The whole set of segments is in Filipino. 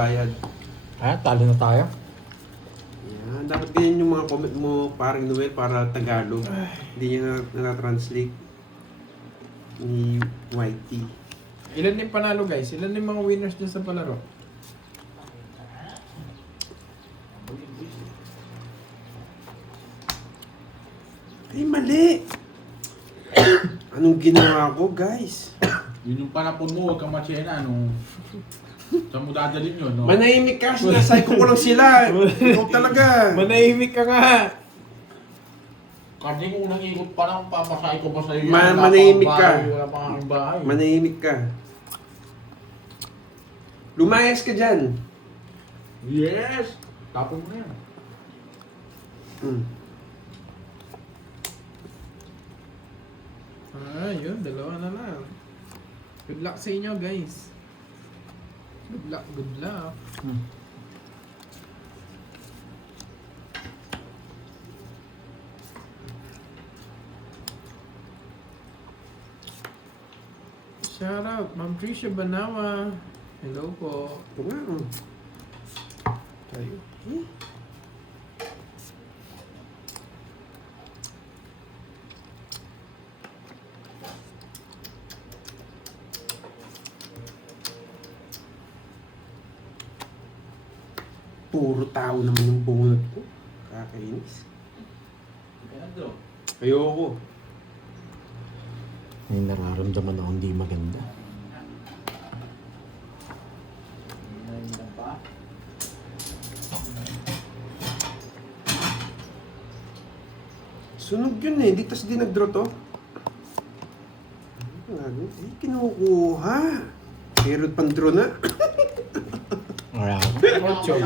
Bayad. Talo na tayo. Yan. Dapat ganyan yung mga comment mo, parang Noel, para Tagalog. Hindi niya na-translate ni Whitey. Ilan yung panalo guys? Ilan yung mga winners dyan sa palaro? Ay, mali! Anong ginawa ko, guys? Yun yung panapon mo, huwag kang matsena, no? Saan mo dadalhin yun, no? Manahimik ka, sinasay ko lang sila. Ikaw talaga. Manahimik ka nga! Kasi kung unang ikot pa lang, papasahe ko pa sa'yo. Manahimik ka. Wala pang aking bahay. Manahimik ka. Lumayas ka dyan. Yes! Tapon mo na yan. Hmm. Yun, dalawa na lang. Good luck sa inyo guys. Good luck, good luck. Shout out, Ma'am Tricia Banawa. Hello po. Ito nga, oh. Tayo. Puro tao naman yung bunot ko. Kakainis. Ganado. Ayoko. May nararamdaman ako hindi maganda. Hinahindan pa. Sunog yun eh. Di tas di nag-draw to. Eh, kinukuha. Pero pang-draw na. Wala. Ocho.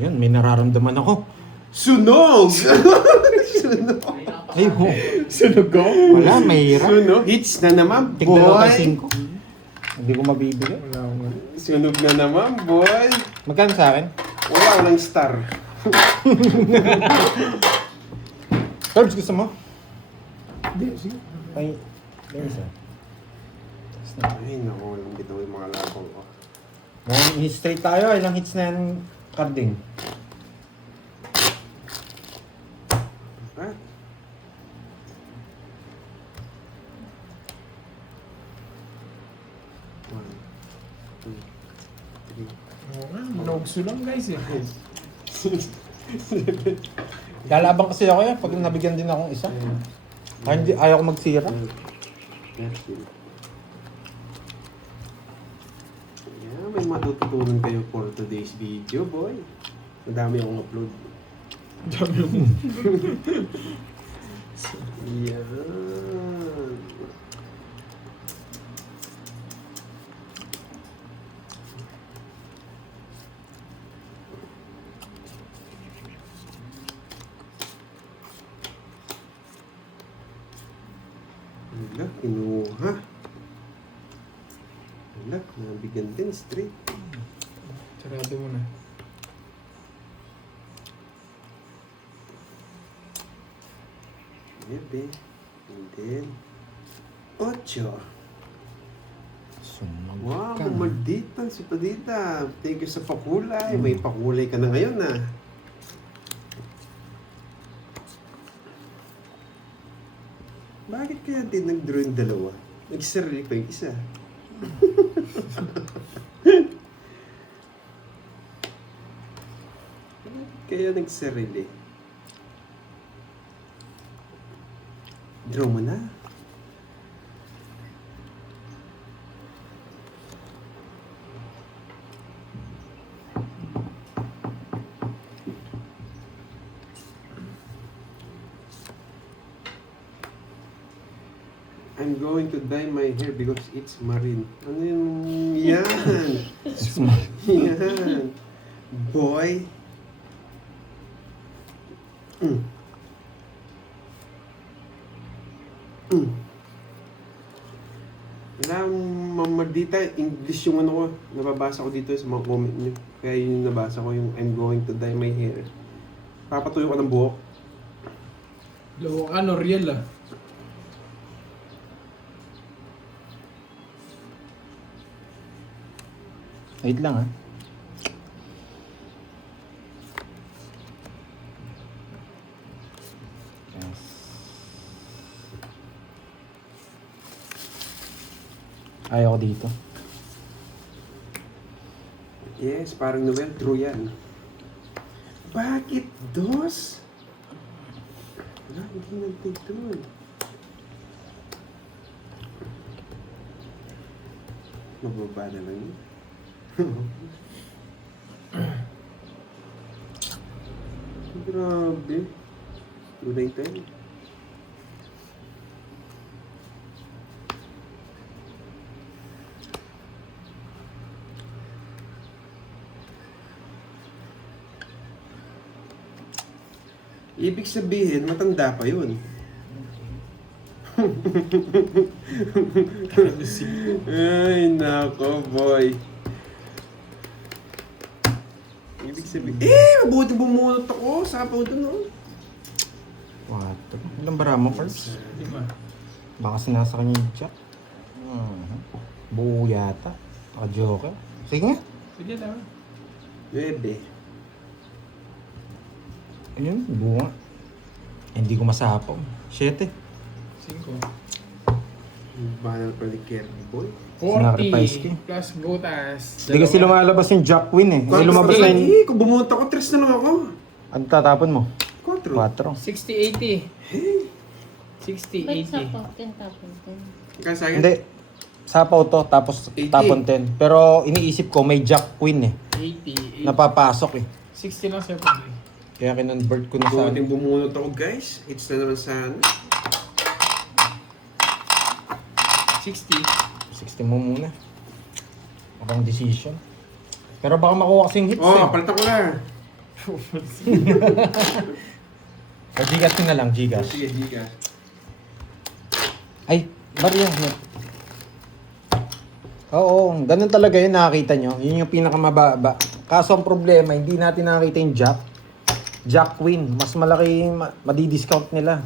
Yan, may nararamdaman ako. Sunog! Sunog. Ay, ho. Sunog ko? Wala, mahirap. Sunog. Hits na naman, Tignan ako boy. ng 5. Hindi ko mabibigay. Wala akong ano. Sunog na naman, boy. Magkano sa akin? Walang star. Herbs, gusto mo? Hindi, sige. Ay, may isa. Ay, naku. Walang bitaw yung mga labang ko. Ngayon, hit straight tayo. Ilang hits na yung carding? Ha? One, two, three. Oo nga, nogso lang guys eh. Lalabang kasi ako yan pag nabigyan din akong isa. Ayaw ko magsira. Yeah, may matututunan kayo for today's video, boy. Madami akong upload. Dami yung... Yan. Wala, kinuha. Wala, nabigyan din straight. Sarado mo na. Maybe. And then, 8. Sumag Wow, ka. maldita, si Padita. Thank you sa pakulay. May pakulay ka na ngayon, ah. Bakit kaya din nag-draw yung dalawa? Nagsarili ko yung isa. Bakit kaya nagsarili? Draw mo na. I'm going to dye my hair because it's marine. Ano yung... Yan! Yan! Boy! Mm. Mm. Kailangan mamadita, English yung ano ko. Nababasa ko dito sa mga comment nyo. Kaya yun yung nabasa ko yung I'm going to dye my hair. Papatuyo ko ng buhok. Loko ka, no, real ah. Wait lang ha. Ayaw ko dito. Yes, parang Noel, true yan. Bakit dos? Wala, hindi nagtitun. Mababa na lang yun. Grabe. Tunay tayo. Ibig sabihin, matanda pa yun. Ay, nako, boy. Ibig sabihin, mabuti bumunot ako. Sapaw dun, no? What? Ilang bara mo, Carbs? 5. Baka sinasa kanya yung jack. Buo yata. Joker. Sige nga. Sige lang. 9. Ayun, buo nga. Hindi ko masapaw. 7. 5. Banal pa ni Kirby, boy. Sinacrifice ko. 40 plus butas. Hindi kasi lumalabas yung jack win eh. Kasi lumabas na yung... Kung bumunot ako, 3 na lang ako. Ano tatapon mo? 4. 4. 60-80. 60-80. 60-80. Tapos 10. Kasi akin, Hindi. Sapaw to, tapos 80. tapon 10. Pero iniisip ko, may jack queen eh. 80. Napapasok eh. 60 lang sa'yo pag Kaya kinonvert ko na sa... buting bumunot ako, guys. It's na naman sana. 60. 60 mo muna. Abang decision. Pero baka makuha kasing hits Oh, eh. palitan ko na. O Gcash ko na lang, Gcash. Sige, Giga. Ay, barya. Oo, ganun talaga yun nakakita nyo. Yun yung pinakamababa. Kaso ang problema, hindi natin nakakita yung jack. Jack win. Mas malaki, madi-discount nila.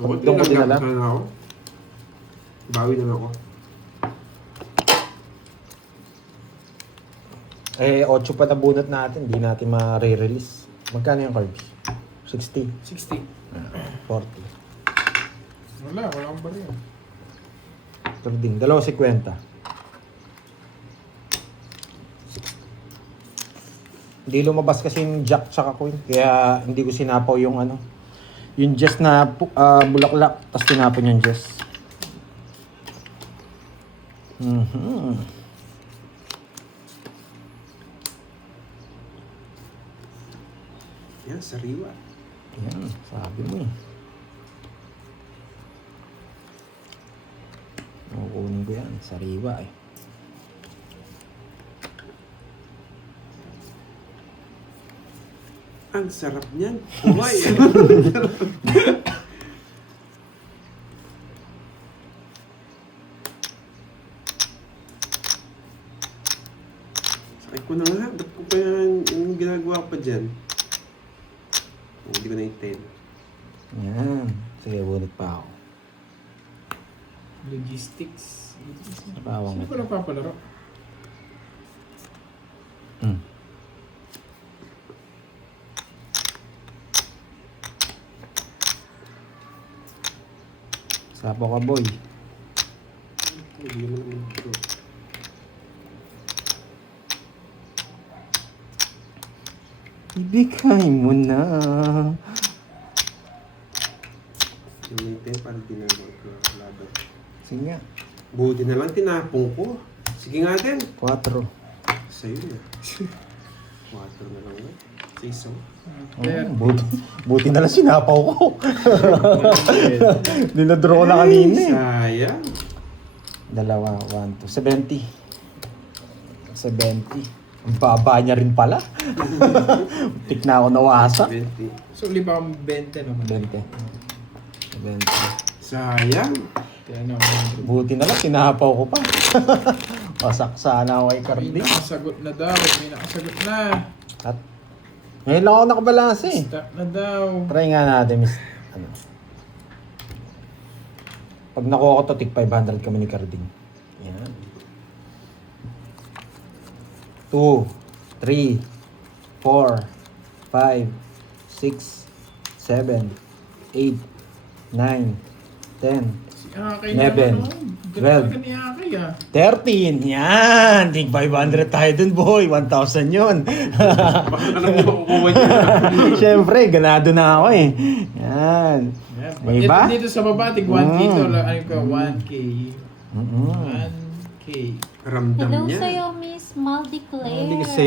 Ako, Doon ko dinala. sana ako. Bawi na ako. Eh, 8 pa na bunot natin. Hindi natin ma-re-release. Magkano yung carbs? 60. 60. 40. Wala akong barya. Ito din. 2.50. Hindi lumabas kasi yung jack tsaka queen. Kaya hindi ko sinapaw yung ano. Yung Jess na bulaklak. Tapos tinapon yung Jess. Yan, sariwa. Yan, sabi mo eh. Kukunin ko yan. Sariwa eh. Ang sarap niyan. Umay. Sakit ko na nga. Ba't ko pa yung ginagawa ko pa dyan? Oh, hindi ko na yung 10. Yan. Sige, bunot pa ako. Logistics. Napawang Sino ito. ko napapalaro? Sapo ka, boy. Hindi mo naman bro. Ibigay mo na. Yung may 10 parang tinawag ko laban. Sige nga. Buti na lang tinapong ko. Sige nga din. 4. Sa'yo na. 4 na lang na. Sa isang. Buti na lang sinapaw ko. Dinadraw ko na kanina eh. Sayang. 2, 1, 2. 70. 70. Ang baba niya rin pala. Tik na ako nawasa. 20. So, liba akong 20 naman. 20. 20. Sayang. Kaya naman. Buti na lang, sinapaw ko pa. Wasak sana ako kay May Cardi. nakasagot na daw. May nakasagot na. At ngayon lang ako nakabalance eh. Stop na daw. Try nga natin, miss. Ano? Pag nakuha ko to, tig 500 kami ni Carding. Yan. 2, 3, 4, 5, 6, 7, 8, 9, 10, Akay 11, Ganda 12. ka ni Akay ah. 13. Yan. Tig 500 tayo dun, boy. 1,000 yun. Baka alam niyo makukuha niyo. Siyempre, ganado na ako eh. Yan. May iba? Dito sa baba, tig 1K to. Mm. Ano ka, 1K. Mm-mm. 1K. Ramdam Hello niya. sa'yo, Miss Maldi Claire. Hindi kasi,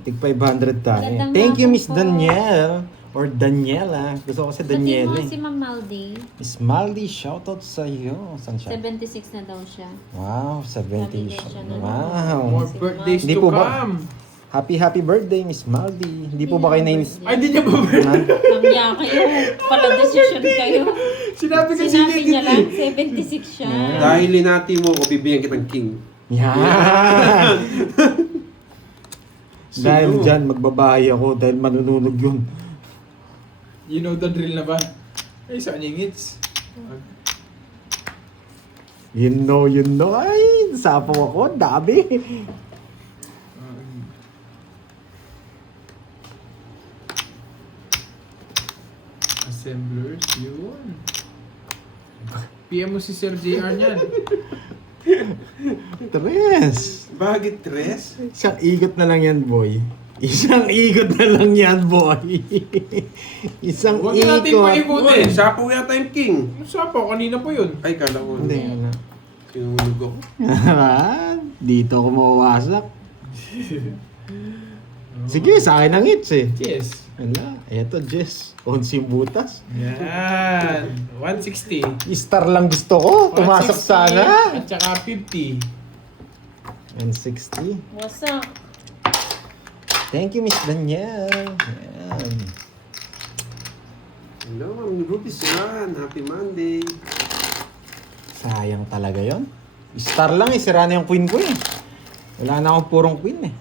tig 500 tayo. Magandang Thank you, hapon Miss po. Danielle. Or Daniela. Gusto ko kasi Sabihin Daniela mo eh. si Ma'am Maldi. Miss Maldi, shoutout sa iyo. Saan siya? 76 na daw siya. Wow, 70. Happy siya na. Wow. More birthdays Hindi to po ba- come. Happy birthday, Miss Maldi. Hindi po ba kayo nainis? Ay, di niya ba Ha? Mamaya kayo. Pala decision kayo. Sinabi ko Sinabi sige. niya lang, 76 siya. Dahil linati mo ko, bibigyan kitang king. Yan! Dahil Sino? dyan, magbabahay ako dahil manununog yun. You know the drill na ba? Ay, saan yung hits? You know. Ay, sapo ako, dami. Assemblers, yun. PM mo si Sir JR niyan. Tres. Bakit tres? Isang ikot na lang yan, boy. Isang ikot na lang yan, boy. Isang Huwag na natin ikot. paikutin. Sapo yata yung king. Saan po? Kanina po yun. Ay, kala ko. Hindi, ano. Sinunog ako. Dito ako mawawasak. Sige, sa akin ang hits eh. Yes. Wala, eto Jess. 11 butas. Yan. 160. Star lang gusto ko. Tumasok 160, sana. At saka 50. 160. What's up? Thank you, Miss Danielle. Yan. Hello, Ma'am Ruby Siran. Happy Monday. Sayang talaga yon. Star lang eh. Sira na yung queen ko eh. Wala na akong purong queen eh.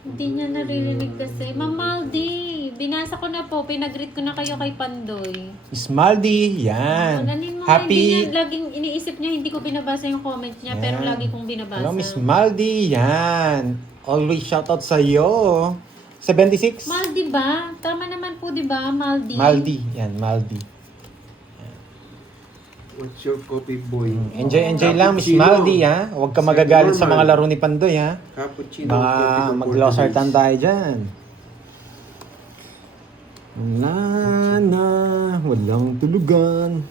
Hindi niya naririnig kasi. Ma'am Maldi, binasa ko na po. Pinag-read ko na kayo kay Pandoy. Miss Maldi, yan. Hindi Happy. niya, laging iniisip niya, hindi ko binabasa yung comments niya, pero Yan. lagi kong binabasa. Hello, Miss Maldi, yan. Always shoutout sa iyo. 76? Maldi ba? Tama naman po, di ba? Maldi. Maldi. Yan, Maldi. What's your coffee, boy? Enjoy lang, Miss Cappuccino. Maldi, ha? Huwag ka magagalit sa mga laro ni Pandoy, ha? Cappuccino. Baka coffee ng mag-losartan Portuguese. tayo dyan. Wala na, walang tulugan.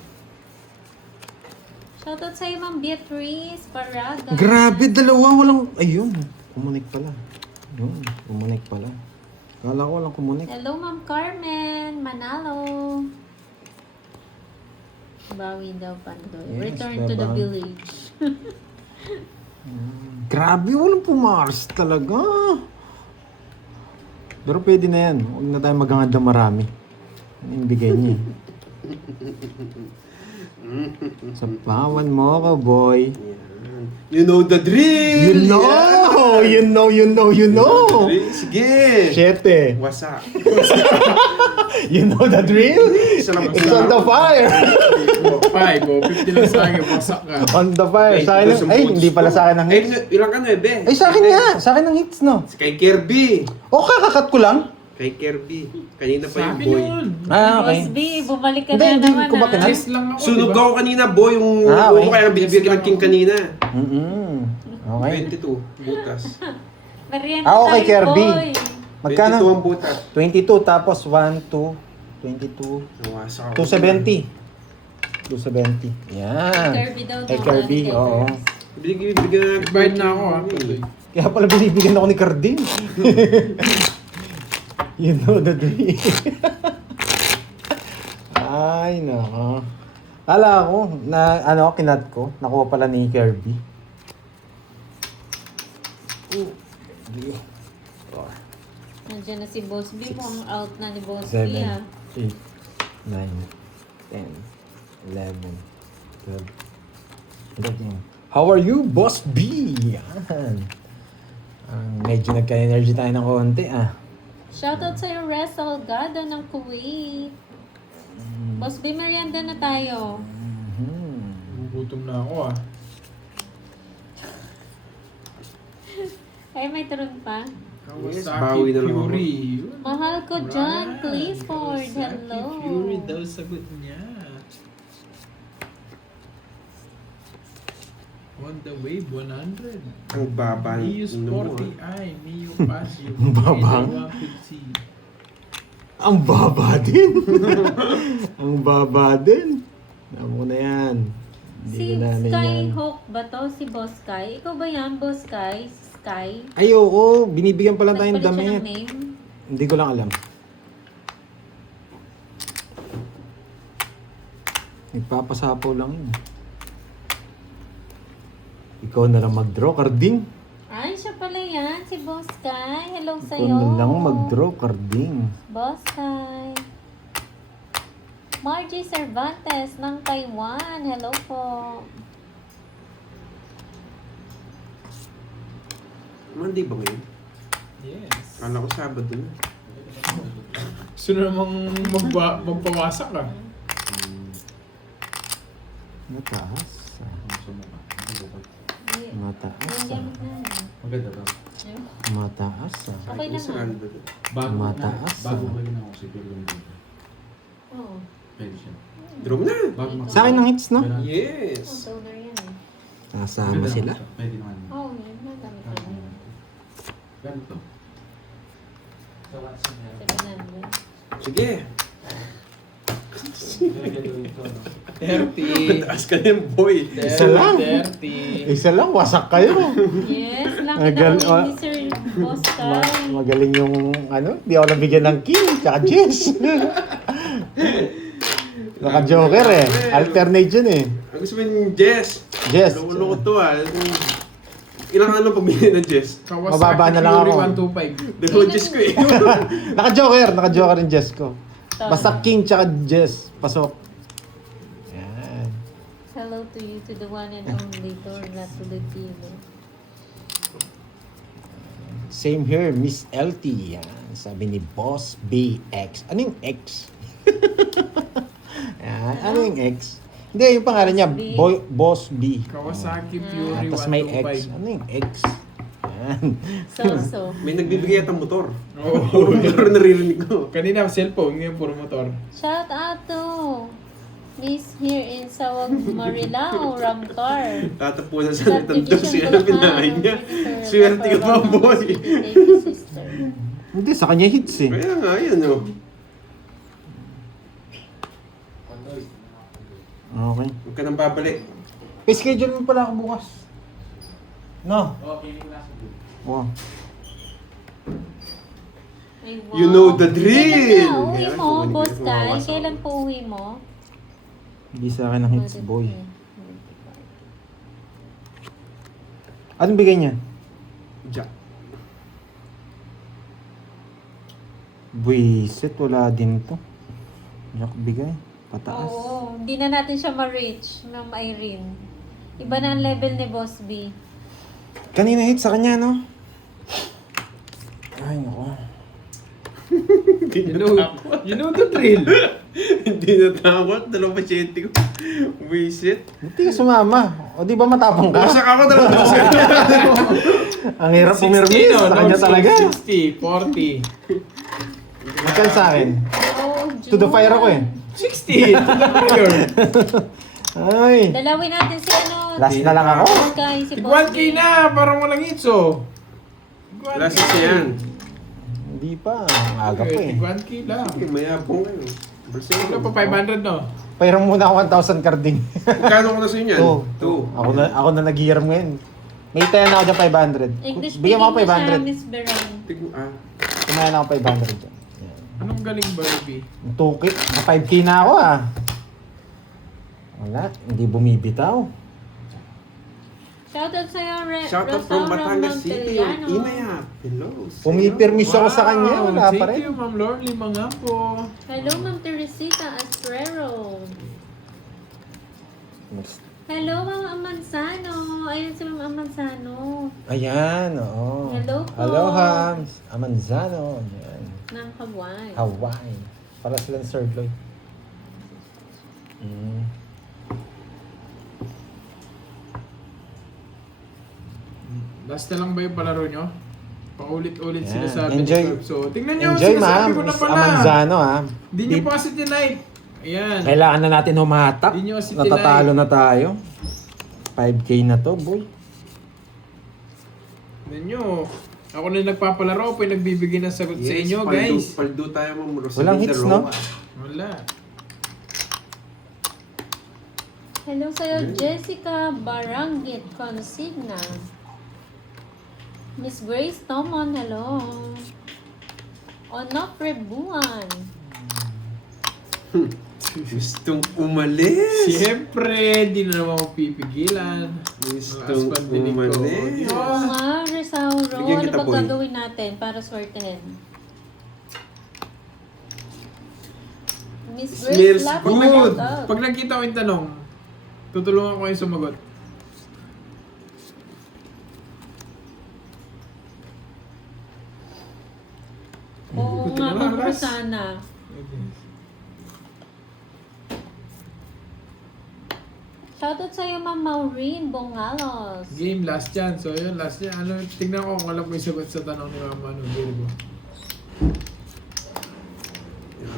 Shoutout sa'yo, Ma'am Beatrice Paraga. Grabe, dalawa, walang... Ayun, kumunik pala. Ayun, kumunik pala. Kala ko walang kumunik. Hello, Ma'am Carmen Manalo. Bawi daw, Pandoy. Yes, Return to the babawi. village. Grabe, walang pumaras talaga. Pero pwede na yan. Huwag na tayo maghangad ng marami. Ano yung bigay niya? Sapawan mo ako, boy. Yan. You know the drill! You know! You know! Sige! 7. Wasak. You know the drill? Isa lang It's on the fire! 5 o 50 lang sa akin. Wasak ka. On the fire. Sa akin, ay, hindi pala sa akin ang hits. Ilang ka 9? Ay, sa akin nga. Sa akin ang hits, no? Kay Kirby. O, kakakat ko lang. Kay Kirby. Kanina pa Sa yung amin boy. yun. Ah, okay. Boss B, bumalik ka Hindi, na hindi naman ko ba ah. pinag- Chess lang ako, Sunog diba? ako kanina, boy. Yung Ah, upo okay. kaya binibigyan kita ng king kanina. Okay. 22 butas. Merienda Ah, okay, tayo, Kirby. boy. 22 Magkano? ang butas. 22 tapos 1, 2, 22, Nawasak ako. 270. 270. Yan. Kirby daw. Kay daw, Kirby, Kirby. oo. Bigyan Bayad na ako ha. Pandoy. Kaya pala binibigyan ako ni Cardin. You know the drill. Ay, nako. Ala ko, na ano, kinat ko. Nakuha pala ni Kirby. Nandiyan na si Boss B. Mukhang out na ni Boss 7, B ah. 8, 9, 10, 11, 12. How are you, Boss B? Yan. Medyo nagka-energy tayo ng konti, ah. Shoutout sa'yo, Res Salgado ng Kuwait. Boss B, merienda na tayo. Mhm. Gutom na ako ah. Ay, may turun pa. Yes, Kawasaki bawi na lang ako. Fury. Yun. Mahal ko dyan, Right. Clifford. Kawasaki Hello. Fury daw sagot niya. On the wave, 100. Ang baba. Mio Ano mo, Sporty Eye, Mio Pasio. Babang. Anyone could see. Ang baba din. Ang baba din. Alam ko na yan. Hindi Si ko namin yan. Skyhawk ba to? Si Boss Sky? Ikaw ba yan, Boss Sky? Sky? Ayoko, binibigyan pa lang tayong Nagpalit siya ng damit. name? Hindi ko lang alam. Nagpapasapaw lang yun. Ikaw na lang mag-draw, Carding. Ay, siya pala yan. Si Boss Sky. Hello Ikaw sa'yo. na lang mag-draw, Carding. Boss Sky. Margie Cervantes ng Taiwan. Hello po. Monday ba ngayon? Yes. Kala ko Sabado na. Gusto na namang magpawasak ka. Mataas. Mataas. Yung gamit na. Maganda ba? Mataas. Okay May sarado naman. ba doon? Bago Mataas, Bago ah. ba yun ako siguro yung dito? Oo. Pwede siya. Draw na! Bago Sa akin ng hits, no? Oh, Yes! donor yan eh. Sasama sila. Pwede naman. Oo, yun. Madami ka na. Ganito. 700. Sige! 30. Taas ka na yung boy! Isa lang. 30. Isa lang, wasak kayo. Yes, lang Magal- kita ni Sir Boss Sky. Magaling yung, ano, di ako nabigyan ng king, tsaka Jess. Naka-joker eh. Alternate yun eh. Ang gusto mo yung Jess! Jess. Loko to ah. Ilang ano pamili ng Jess? Kawasaki Mababa na lang Fury ako. 125. Dalawang Jess ko eh. Naka-joker yung Jess ko. Basta king tsaka Jess, pasok. Yan. Hello to you, to the one and only, to not to the team. Same here, Miss LT. Yan. Sabi ni Boss BX. Ano yung X? Yan. Ano yung X? Hindi, yung pangalan niya, Boss B. Boss B. Kawasaki Fury Tapos may X. 125. Ano yung X? Yan. So. May nagbibigay at ang motor. Oo. Pero naririnig ko. Kanina cellphone, ngayon puro motor. Shout out to Miss here in Sawag Marilao, Ramcar. Tatapunan sa nitando Subdivision siya na pinahin niya. Swerte ka pa boy. Thank you, sister. Hindi, sa kanya hits eh. Kaya nga, yun oh. Okay. Huwag ka nang babalik. Pa-schedule mo pala ako bukas. No? Okay, hindi ko nasa doon. Oh. Ay, wow. You know the drill! Kailan na uwi Ayan, mo, kung Boss hindi ko Kai? mawawasak. Kailan po uwi mo? Hindi sa akin ng hits, boy. Anong bigay niya? Jack. Buisit, wala din to. Yak bigay. Pataas. Oo, hindi na natin siya ma-reach, Ma'am Irene. Iba na ang level ni Boss B. Kanina hit sa kanya, no? Ay, nako. You know the drill. Hindi natakot. Dalawang pasyente ko. Wisit. Hindi ka sumama. O di ba matapang ka? Wasak ako dalawang pasyente. Ang hirap pumirmi. Sa kanya talaga. 60, 40. Magkan sa akin. Oh, To the fire ako eh. 60! To the fire. Ay. Dalawin natin si ano. Last na lang ako. Boss Kai, si Boss 1K B. na! Parang walang hits oh. Wala sa yan. Hindi pa. Ang aga pa eh. 1K lang. Sige, mayabong kayo. Brazil. Ano pa 500 no? Pairam muna ako 1,000 carding. Magkano ko na sa inyo yan? Two. 2. Ako na nag-hiram ngayon. May tayo na ako dyan 500. English Bigyan mo ako speaking na siya, 500. Miss Beren. Kumain ako 500 dyan. Yan. Anong galing Barbie? 2K. 5K na ako ah. Wala. Hindi bumibitaw. Shoutout sa'yo, Shoutout from Batangas City. Inaya. Hello. Pumipermis ako sa kanya. Wala pa Thank rin. you, Ma'am Lorly Mangapo. Hello, Ma'am Teresita Astrero. Hello, Ma'am Amansano. Ayun si Ma'am Amansano. Ayan, oo. Hello po. Aloha, Amanzano. Ayan. Ng Hawaii. Hawaii. Para silang sirloin. Last na lang ba yung palaro nyo? Paulit-ulit Yan. sinasabi Enjoy. ni Curb. So, tingnan nyo, Enjoy, sinasabi ma'am. ko na Miss pala. Amanzano, ha. Hindi nyo pa kasi tinight. Ayan. Kailangan na natin humatak. Hindi nyo kasi Natatalo na tayo. 5K na to, boy. Tignan nyo. Ako na nagpapalaro, ako yung nagbibigay ng sagot sa inyo, paldo, guys. Paldo tayo mo. Walang hits, no? Wala. Hello sa'yo, Jessica Barangit Consigna. Miss Grace Tomon, hello. Onofre Buwan. Gustong umalis. Siyempre, di na naman ako pipigilan. Gustong Malakas pandinig ko. umalis. Oo nga, Resauro. Bigyan Ano kita, ba boy. gagawin natin para swertehin? Miss Smells Grace Lap. good. Pag nakita ko yung tanong, tutulungan ko yung sumagot. Oo Buti nga, na magbura lakas. sana. Shoutout sa'yo, Ma'am Maureen Bongalos. Game, last chance. So yun, last chance. Ano, tignan ko kung alam ko yung sagot sa tanong ni Mama. Ano, Virgo.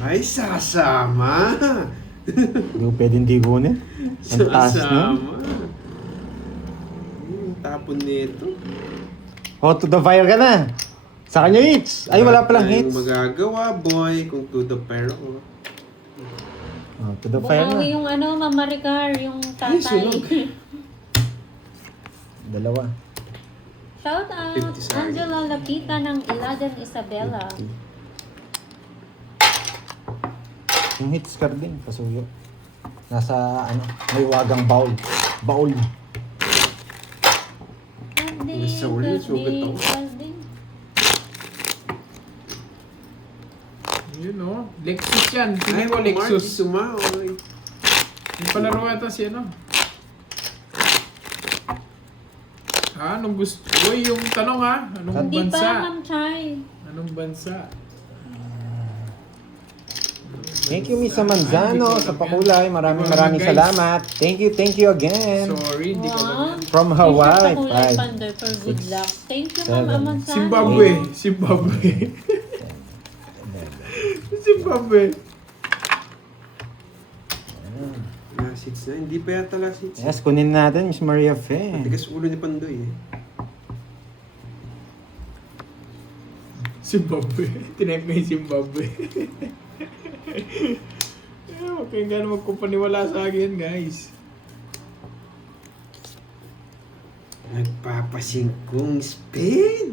Ay, sasama. Hindi ko pwedeng tigunin. Ang taas na. Sasama. Yung tapon nito. Oh, to the fire ka na. Sa kanya hits. Ay, wala palang tayong hits. magagawa, boy, kung to the fire ako. Oh, to the fire Bumawi na. yung ano, Mama Ricar, yung Ay, tatay. sunog. Dalawa. Shoutout 50 sa akin. Angela Lapita ng Iladan Isabela. Yung hits card din, pasuyo. Nasa, ano, may wagang bowl. Bowl. Alding, Nasa uli, sugat Alding, ako. Alding. Yun o. Lexus yan. Tingnan mo, Lexus. Sumaoy. Yung palaro ata si ano. Anong gusto? Uy, yung tanong ha. Anong Hindi pa, bansa? Ma'am Chay. Anong bansa? Thank you, Miss Manzano, sa pakulay. Maraming Guys. salamat. Thank you again. Sorry, hindi ko alam yan. From Hawaii. Kulay 5. Pandoy for good six, luck. Thank you, seven. Ma'am Amansano. Zimbabwe. Zimbabwe. Zimbabwe. Last hits na. Hindi pa yata last hits. Yes, kunin natin, Miss Maria Fe. Tigas ulo ni Pandoy eh. Zimbabwe. Tinepe ko yung Zimbabwe. Huwag kayong gano'n magkumpaniwala sa akin, guys. Nagpapasingkong speed.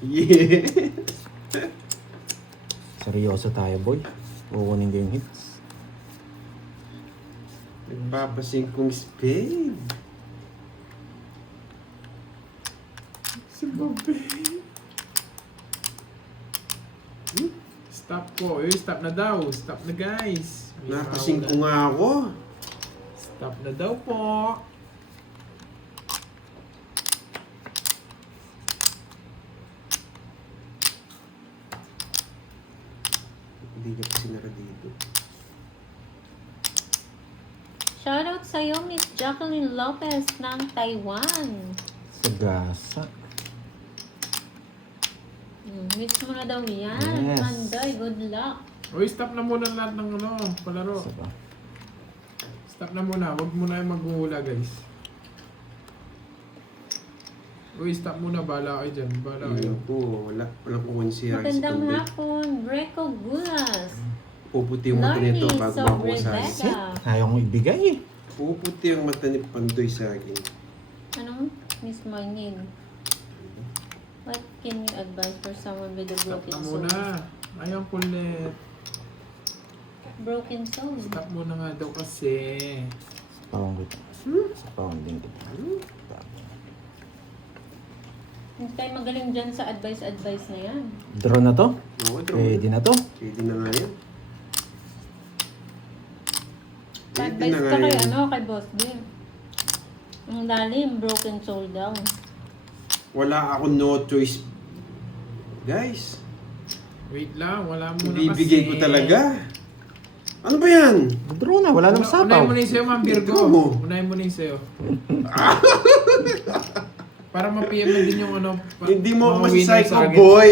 Yeah. Seryoso tayo, boy. Kukunin ko yung hits. Nagpapasingkong speed. Zimbabwe. Stop po. Stop na daw. Stop na, guys. May Napasingko mawala. nga ako. Stop na daw po. Hindi ka pa sinara dito. Shoutout sa'yo, Miss Jacqueline Lopez ng Taiwan. Sagasa. Mix mo na daw yan. Yes. Mandoy, good luck. Uy, stop na muna lahat ng ano, palaro. Isa pa. Stop na muna. Huwag muna yung maghuhula, guys. Uy, stop muna. Bahala kayo dyan. Bahala kayo. Ayun po. Walang kukunsira. Magandang hapon, Greco Gulas. Puputi yung mata nito bago ako sa akin. Rebecca. Ayaw kong ibigay eh. Puputi yung mata ni Pandoy sa akin. Anong Miss Moinin? What can you advise for someone with a Stop broken na soul? muna. Ayaw kulit. Broken soul. Stop muna nga daw kasi. Pawang kita. Sa pawang din kita. Hindi tayo magaling dyan sa advice na yan. Draw na to? Oo, draw. Pwede na to? Pwede na nga yan. Pwede Advice na ka nga kay yan. kay Boss Bill. Ang lalim, broken soul daw. Wala ako no choice. Guys, Wait lang. Wala muna ibibigay kasi. ko talaga. Ano ba yan? Draw na, wala nang Unahin sapaw. mo na yung sa'yo, Ma'am Virgo. Ikaw mo. Unahin mo na yung sa'yo. Para ma-PM na din yung ano. Hindi mo ako mga winner masasay sa ko, akin. boy.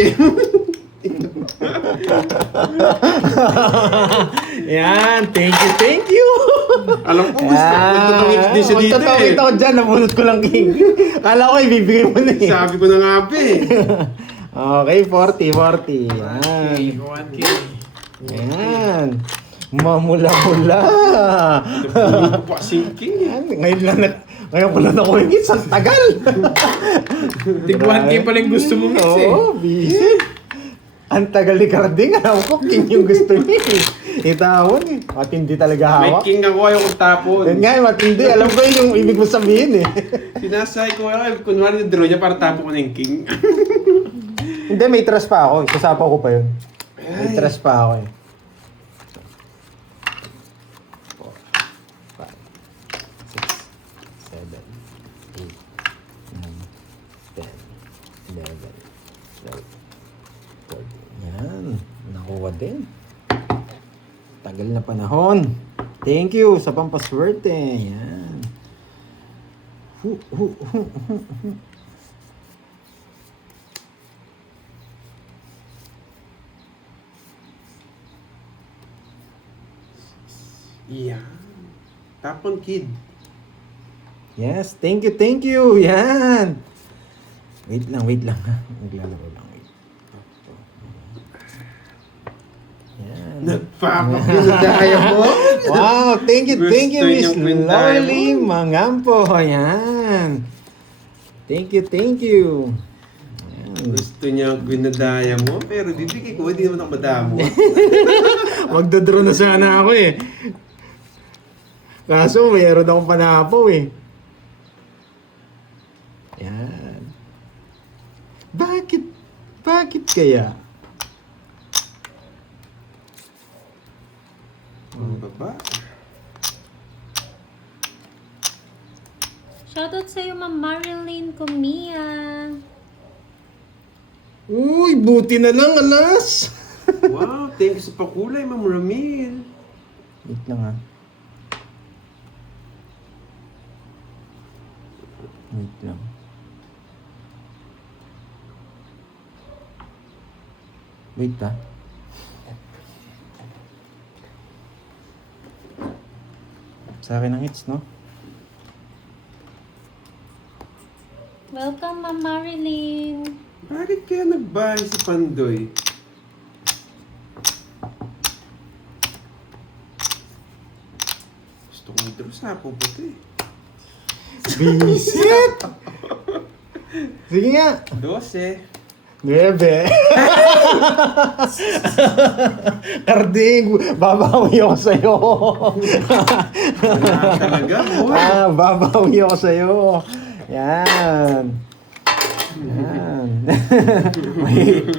Yan, thank you. Alam ko, magtutungit din siya dito Magtutungit ako dyan, nabunot ko lang king. Kala ko ibibigay mo na eh. Sabi ko na nga ba eh. Okay, 40. Yan. Okay, 1K. Yan. Mamula-mula. Hindi ko pa sinking eh. Yan. Ngayon ko lang nakuhingit sa tagal. Tig 1K pala yung gusto mong mix eh. Oo, busy. Ang tagal ni Carding, alam ko, king yung gusto niya eh. Itawon eh. Matindi talaga May hawak. king ako, ayaw kong tapon. Yan nga, matindi. Alam ko yun yung ibig mo sabihin eh. Sinasay ko, kunwari na draw niya para tapon ko na yung king. Hindi, may trust pa ako. Isasapaw ko pa yun. May trust pa ako eh. 4, 5, 6, 7, 8, 9, 10, 11, 12, 14. Yan. Nakuha din. Tagal na panahon. Thank you sa pampaswerte. Yan. Yeah. Tapon kid. Yes, thank you. Yan. Wait lang ha. Naglalaro lang. Wait. Yan. Nagpapagdaya mo. Wow, thank you, Gusto Miss niyang kwentaya mo. Loli Mangampo. Yan. Thank you. Yan. Gusto niya binadaya mo, pero bibigay ko, hindi naman ako madamo. Magdodraw na sana ako eh. Kaso mayroon akong panapaw eh. Yan. Bakit kaya? Ang baba. Shoutout sa'yo, Ma'am Marilyn Comia. Uy, buti na lang, alas. Wow, thank you sa pakulay, Ma'am Ramil. Wait lang ha. Wait lang. Wait ha. Sa akin ang hits, no? Welcome, Ma'am Marilyn. Bakit kaya nagbahay si Pandoy? Gusto kong draw sa puputi. Bisit! Sige nga. 12. 9. Karding, babawi ako sa'yo. Wala talaga, boy. Babawi ako sa'yo. Yan.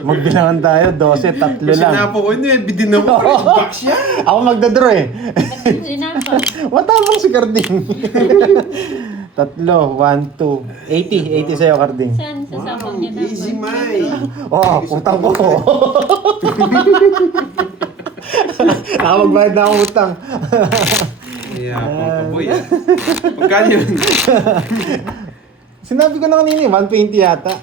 Magbilangan tayo, 12, tatlo Kasi lang. napo ko, din ako, back siya. Ako magdadraw eh. Sinapa. Matapang si Karding. Tatlo, 1, 2, 80 sa'yo, Karding. Saan sasabang niya dapat? Easy, Mai. Oh, utang ko. Magbayad na akong utang. Kaya, pangkaboy ah. Pagkano yun? Sinabi ko na kanina, 120 yata.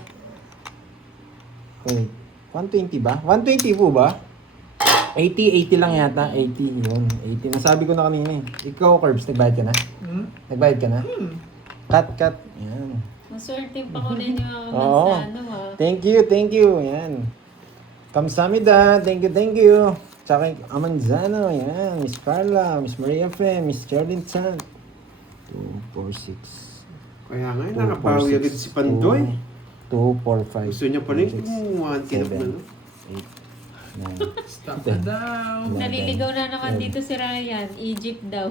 Wait, 120 ba? 120 po ba? 80 lang yata. 80 yun. 80. Nasabi ko na kanina eh. Ikaw, Curbs, nagbayad ka na? Nagbayad ka na? Cut. Yan. Maswerte pa ko rin yung mga Oo. mansano ah. Thank you. Yan. Kamsamida. Thank you. Tsaka Amanzano. Yan. Miss Carla. Miss Maria Fe. Miss Charlene Chan. 2, 4, 6. Kaya nga, nakabawi agad si Pandoy. 2, 4, 5. Gusto niya pa rin kumuha. Kinap na. 8, 9. Stop na daw. Naliligaw na naman dito si Ryan. Egypt daw.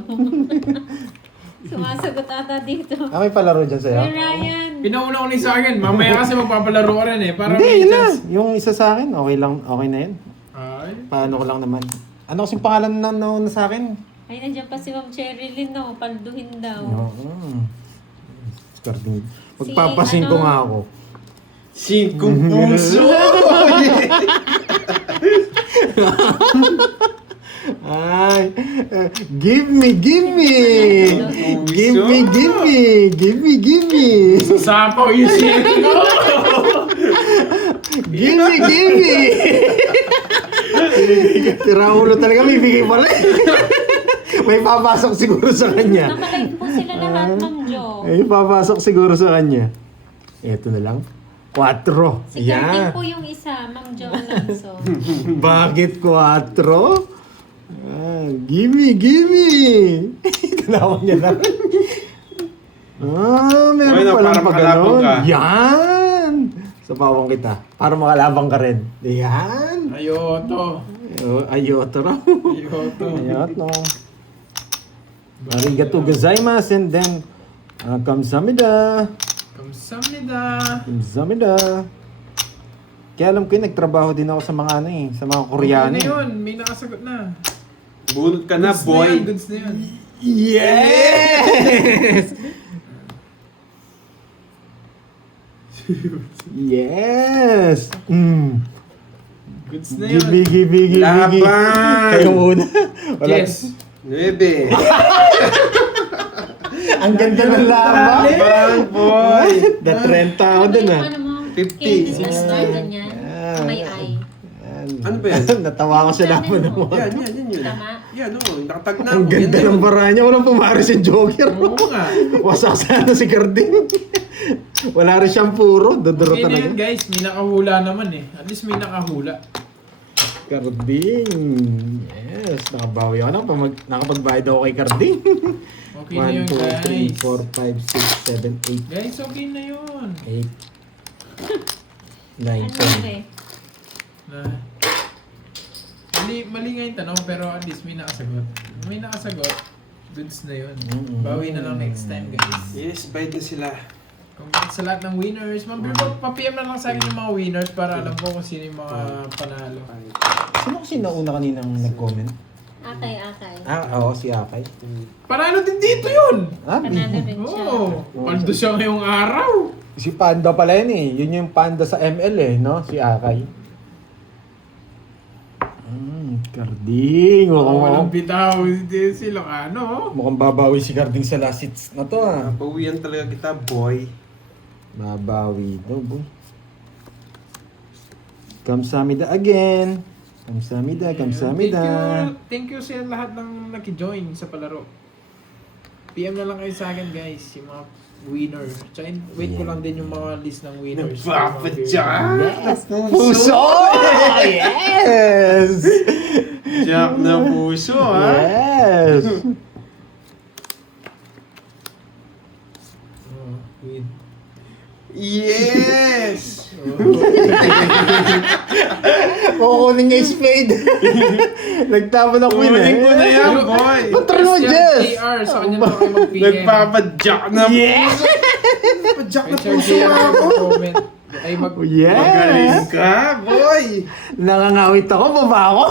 Sumasagot ata dito. May palaro dyan sa'yo? Hey Ryan! Pinauna ko na sa akin. Mamaya kasi magpapalaro ka rin eh. Para Hindi, may yun na. chance. Yung isa sa akin, okay na yun. Ay. Paano ko lang naman. Ano kasing pangalan na nauna sa akin? Ay, nandiyan pa si Ma'am Cherilyn no. Palduhin daw. Oo. Skarding. Magpapasin ko ano? nga ako. 5 puso! Ay, give me. Give me. Sasapaw yung shit ko. Gimme, gimme! Tira ulo talaga, may bigay pala. May papasok siguro sa kanya. Nakalive po sila lahat, Ma'am Jo. May papasok siguro sa kanya. Ito na lang. 4. Si Carding po yung isa, Ma'am Jo Alonso. Bakit 4? Gimme, gimme! Tanawa niya lang. Meron Okay na, palang para pa makalabang ganon. ka. Yan! Sa pawang kita. Para makalabang ka rin. Yan! Ayoto. Ayoto raw. Ayoto. Ayoto. Arigato gozaimasu and then kamsamida. Kamsamnida. Kamsamida. Kaya alam ko yun, nagtrabaho din ako sa mga ano eh, sa mga Koreano. Ano na yun? May nakasagot na. Bunot ka na, Goods boy. Na yun, goods na yun. Yes! Yes! Goods na yun. Gibi. Laban! Kayo muna. Wala- Yes. 9. Ang ganda ng laban. Laban, boy. Na-30 ako dun ah. Ano mo? 50. Candy crush na ganyan. Ah. May eye. Ano ba yan? Natawa ko sa laban ng mga. Yan yun. Tama. Yan, nakatag na Ang ako. ganda Yan na ng yun. bara niya. Walang pumaris yung Joker. Oo nga. Wasak sana si Carding. Wala rin siyang puro. Dodoro Okay na talaga. yun guys. May nakahula naman eh. At least may nakahula. Carding. Yes. Nakabawi ako. Nakapagbayad ako kay Carding. Okay na 1, yun 2, 3, guys. 4, 5, 6, 7, 8. Guys, okay na yun. 8. 9, Ano 10. eh? Mali nga yung tanong pero at least may nakasagot. May nakasagot. Goods na yun. Mm-mm. Bawi na lang next time guys. Yes, bayad na sila. Congrats sa lahat ng winners. Pa-PM na lang sa akin yung mga winners para alam ko kung sino yung mga panalo. Sino kasi nauna kaninang nag-comment? Akay. Oo, si Akay. Panalo din dito yun! Panalo rin siya. Oo! Paldo siya ngayong araw! Si Panda pala yun eh. Yun yung Panda sa ML eh, no? Si Akay. Carding. Walang bitaw si Locano. Mukhang babawi si Carding sa last hits na to ah. Pawian talaga kita, boy. Babawi to, boy. Kamsamida again. Kamsamida. Thank you sa lahat ng naki-join sa palaro. PM na lang kayo sa akin guys, yung mga winner. Tsaka wait ko lang din yung mga list ng winners. Nagpapadya! Yes! Puso! Yes! Jack na puso, ha? Yes! Oh, win. Yes! Kukunin niya yung spade. Nagtapon ako yun Kunin ko na eh. yan, boy! Patro mo, Jess! JR, sa kanya na kayo mag-PM. Nagpapadyak na Yes! Padyak na Kay Sir puso JR ako! mag-comment. Ay Magaling Yes! ka, boy! Nangangawit ako, baba ako.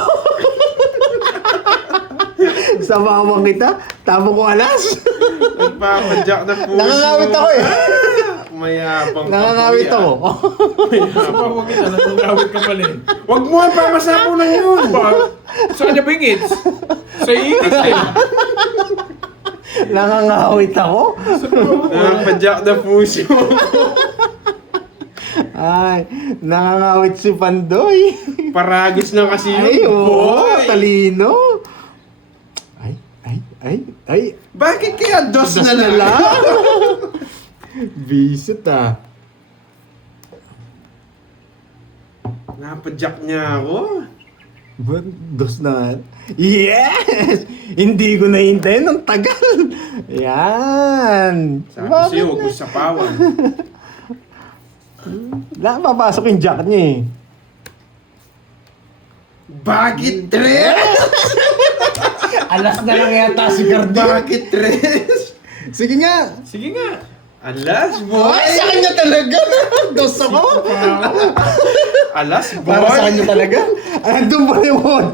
Sa bawang kita, tamo ko alas. Nagpapadyak na puso. Nangangawit ako eh. Mayabang ka, Nangangawit boy, ako. Sa pawag kita, nangangawit ka pala eh. Wag mo ang pamasapo lang yun! Sa kanya ba yung hits? Sa hits eh. Nangangawit ako. Nagpapadyak na puso. Ay, nangangawit si Pandoy. Paragos na kasi yun, Ay, oo, boy! talino. Ay. Bakit kaya dos Das na lang? Visit ah. Napadyak niya ako. Ba't dos na? Yes! Hindi ko nahintayin ng tagal. Yan. Sabi Bakit sa'yo, huwag na? mo sapawan. Papasok yung jack niya eh. Bakit tres? Alas na lang yata si Gardi. Bakit tres? Sige nga. Sige nga. Alas, boy! Ay, sa kanya talaga. Dos ako. Alas, boy! Para sa kanya talaga. Andun pa yung 8.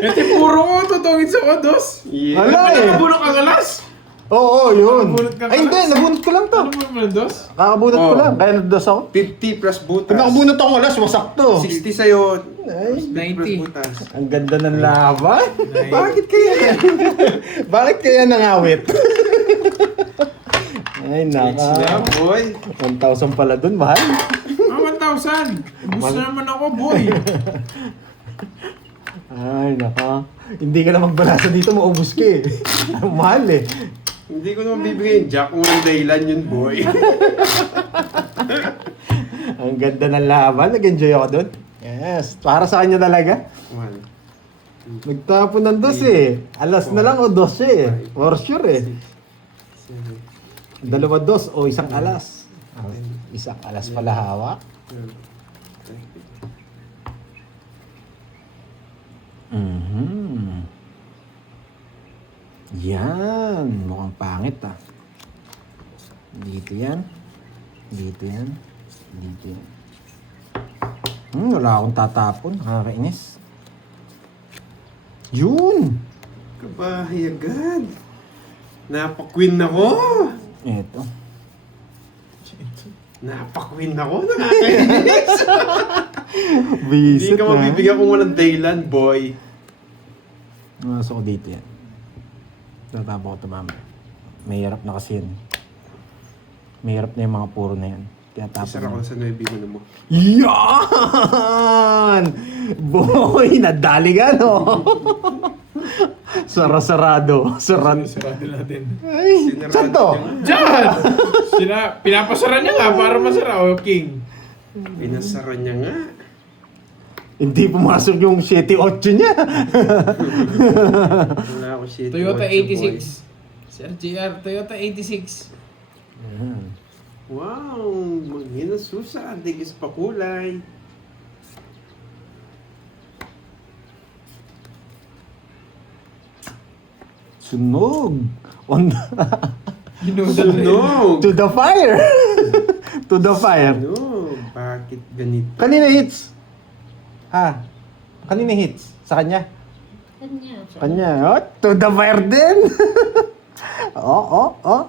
Ito puro ko, tutungin sa odos. Yeah. Ala Ano eh. nakabunok ang alas? Oo, yun. Nakabunot ka Ay, hindi. alas? Nabunot ko lang to. Ano mo naman dos? Kakabunot ko Oh. lang. Kaya nados ako. 50 plus butas. Pag nakabunot ako, alas, wasak to. 60 sa'yo. Ay, 50 plus 90. butas. ang ganda ng laban. Bakit kaya? Bakit kaya nangawit? Ay, It's na, naka. boy. 1,000 pala dun, mahal. Ah, Ubus na naman ako, boy. Ay, naka. Hindi ka na magbalasa dito, maubos ka eh. Ang mahal eh. Hindi ko naman bibigay yung jack kung walang dahilan yun, boy. Ang ganda ng laban. Nag-enjoy ako doon. Yes. Para sa kanya talaga. One, Nagtapon ng dos eh. Alas na lang o dos eh. For sure eh. 7, 2 dos o isang alas. Isang alas pala hawak. 12, Yan. Mukhang pangit ah. Dito yan. Dito yan. Dito yan. Wala akong tatapon. Nakakainis. Yun! Kabahay agad. Napakwin ako. Eto. Napakwin ako. Nakakainis. Hindi Visit ka na. mabibigyan kung walang dahilan, boy. Masok ko dito yan. Tatapon ko ito mamaya. Mahirap na kasi yan. Mahirap na yung mga puro na yan. Kaya tapon Isara ko na. na sa 9 mo. Yan! Boy, nadali ka, no? Sarado. Sarado natin. Ay, saan to? Diyan! Pinapasara niya nga para masara, o King. Pinasara niya nga. Hindi pumasok yung 7-8 niya. Wala ako shit. Toyota watch, boy. 86. Sir JR, Toyota 86. Ayan. Wow, manghina susa, digis pa kulay. Sunog. On Sunog! to the fire. To the fire. Sunog! Bakit ganito? Kanina hits. Ha? Kanina hits? Sa kanya? Kanya. Kanya. Oh, to the fire din. Oh. Ito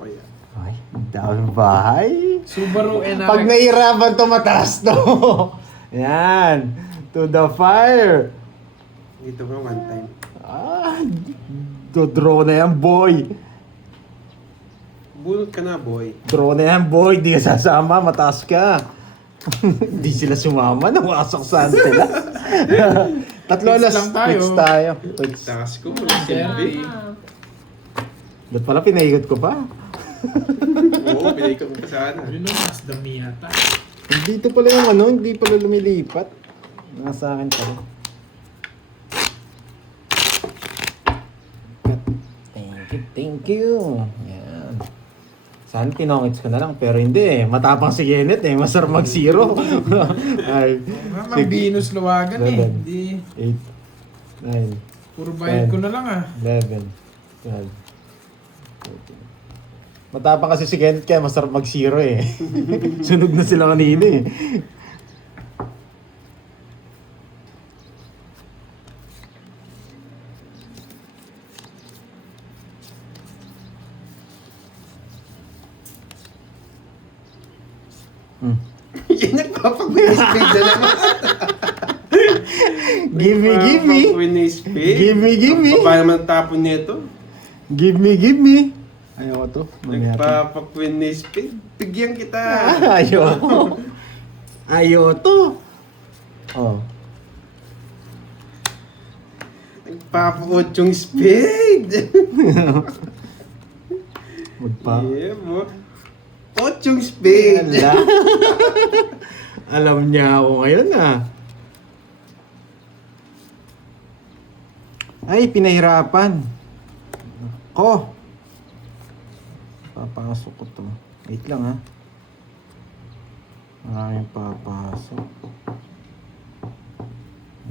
kaya. Ay, down bahay. Subaru NRX. Pag nahirapan to, mataas to. Yan. To the fire. Dito ko one time. Ah, do-draw na yan, boy. Bunot ka na, boy. Draw na yan, boy. Di ka sasama, mataas ka. Di sila sumama, nawasok sa antena. Tatlo Quits alas, lang tayo. quits tayo. Quits. Takas ko, walang Sir. silbi. Ba't pala pinaikot ko pa? Oo, pinaikot ko pa sana. Yun ang Mazda Miata. Dito pala yung ano, hindi pala lumilipat. Nasa akin pala. Thank you. Yan. Sana tinongits ko na lang, pero hindi eh. Matapang si Kenneth eh. Masarap mag-zero. Ay. Mga Venus Luwagan eh. Seven. Hindi. 8, 9, Puro bayad ko na lang ah. 11, 12, 14. Matapang kasi si Kenneth kaya masarap mag-zero eh. Sunog na sila kanina eh. Yan, nagpapag-win-speed na naman. Give me. Nagpapag-win-speed. Give me. Baba naman tapon nito. Give me. Ayoko to. Mamaya to. Nagpapag-win-speed. Bigyan kita. Ayoko. Ayoko. Oh. Nagpapakot yung speed. Magpa. Yeah, mo. Kot yung speed. Ala. Alam niya ako ngayon ah. Ay, pinahirapan. Ko. Papasok ko to. Wait lang ha. Maraming papasok.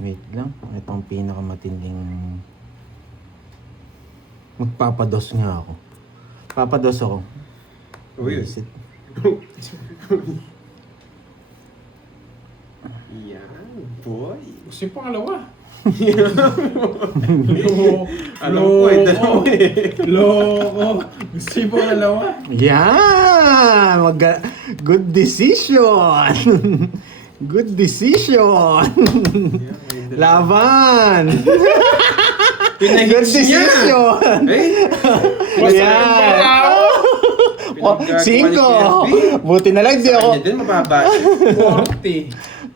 Wait lang. Ito ang pinakamatinding... Magpapados nga ako. Papados ako. Uy, Visit. yan, boy. Gusto yung pangalawa. Alam ko eh, dalawa eh. Loko. Gusto yung pangalawa. Yan! Good decision! Good decision! Laban! Good Pinahits niya. decision! Eh, Yan! Oh, Gagawa ni 5. Kirby. Buti na lang di Sa ako. kanya din, mababa. 40.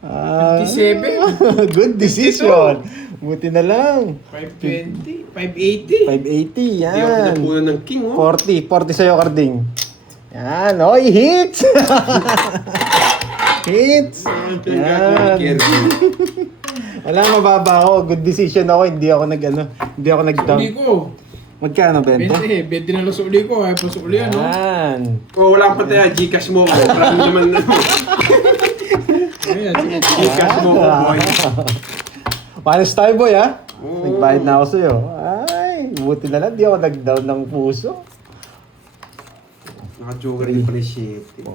Ah, 57. good decision. Buti na lang. 520. 580. 580, Hindi ako yan. pinapunan ng king, oh. 40 sa'yo, Carding. Yan, oy, hits! Hits! Ang pinagagawa ni Yan. Kirby. Wala, mababa ako. Good decision ako. Hindi ako nag-down. Uli ko. Magkano, 20? 20 na lang sa uli ko. Ay, pa sa uli ano. Yan. Oh, wala pa tayo, Gcash mo, oh. Wala naman, Ayan, sige. Gcash mo, oh, boy. Panis tayo, boy, ha? Oo. Nagbayad na ako sa'yo. Ay, buti na lang. Di ako nag-down ng puso. Naka-joker din pala shit. 4,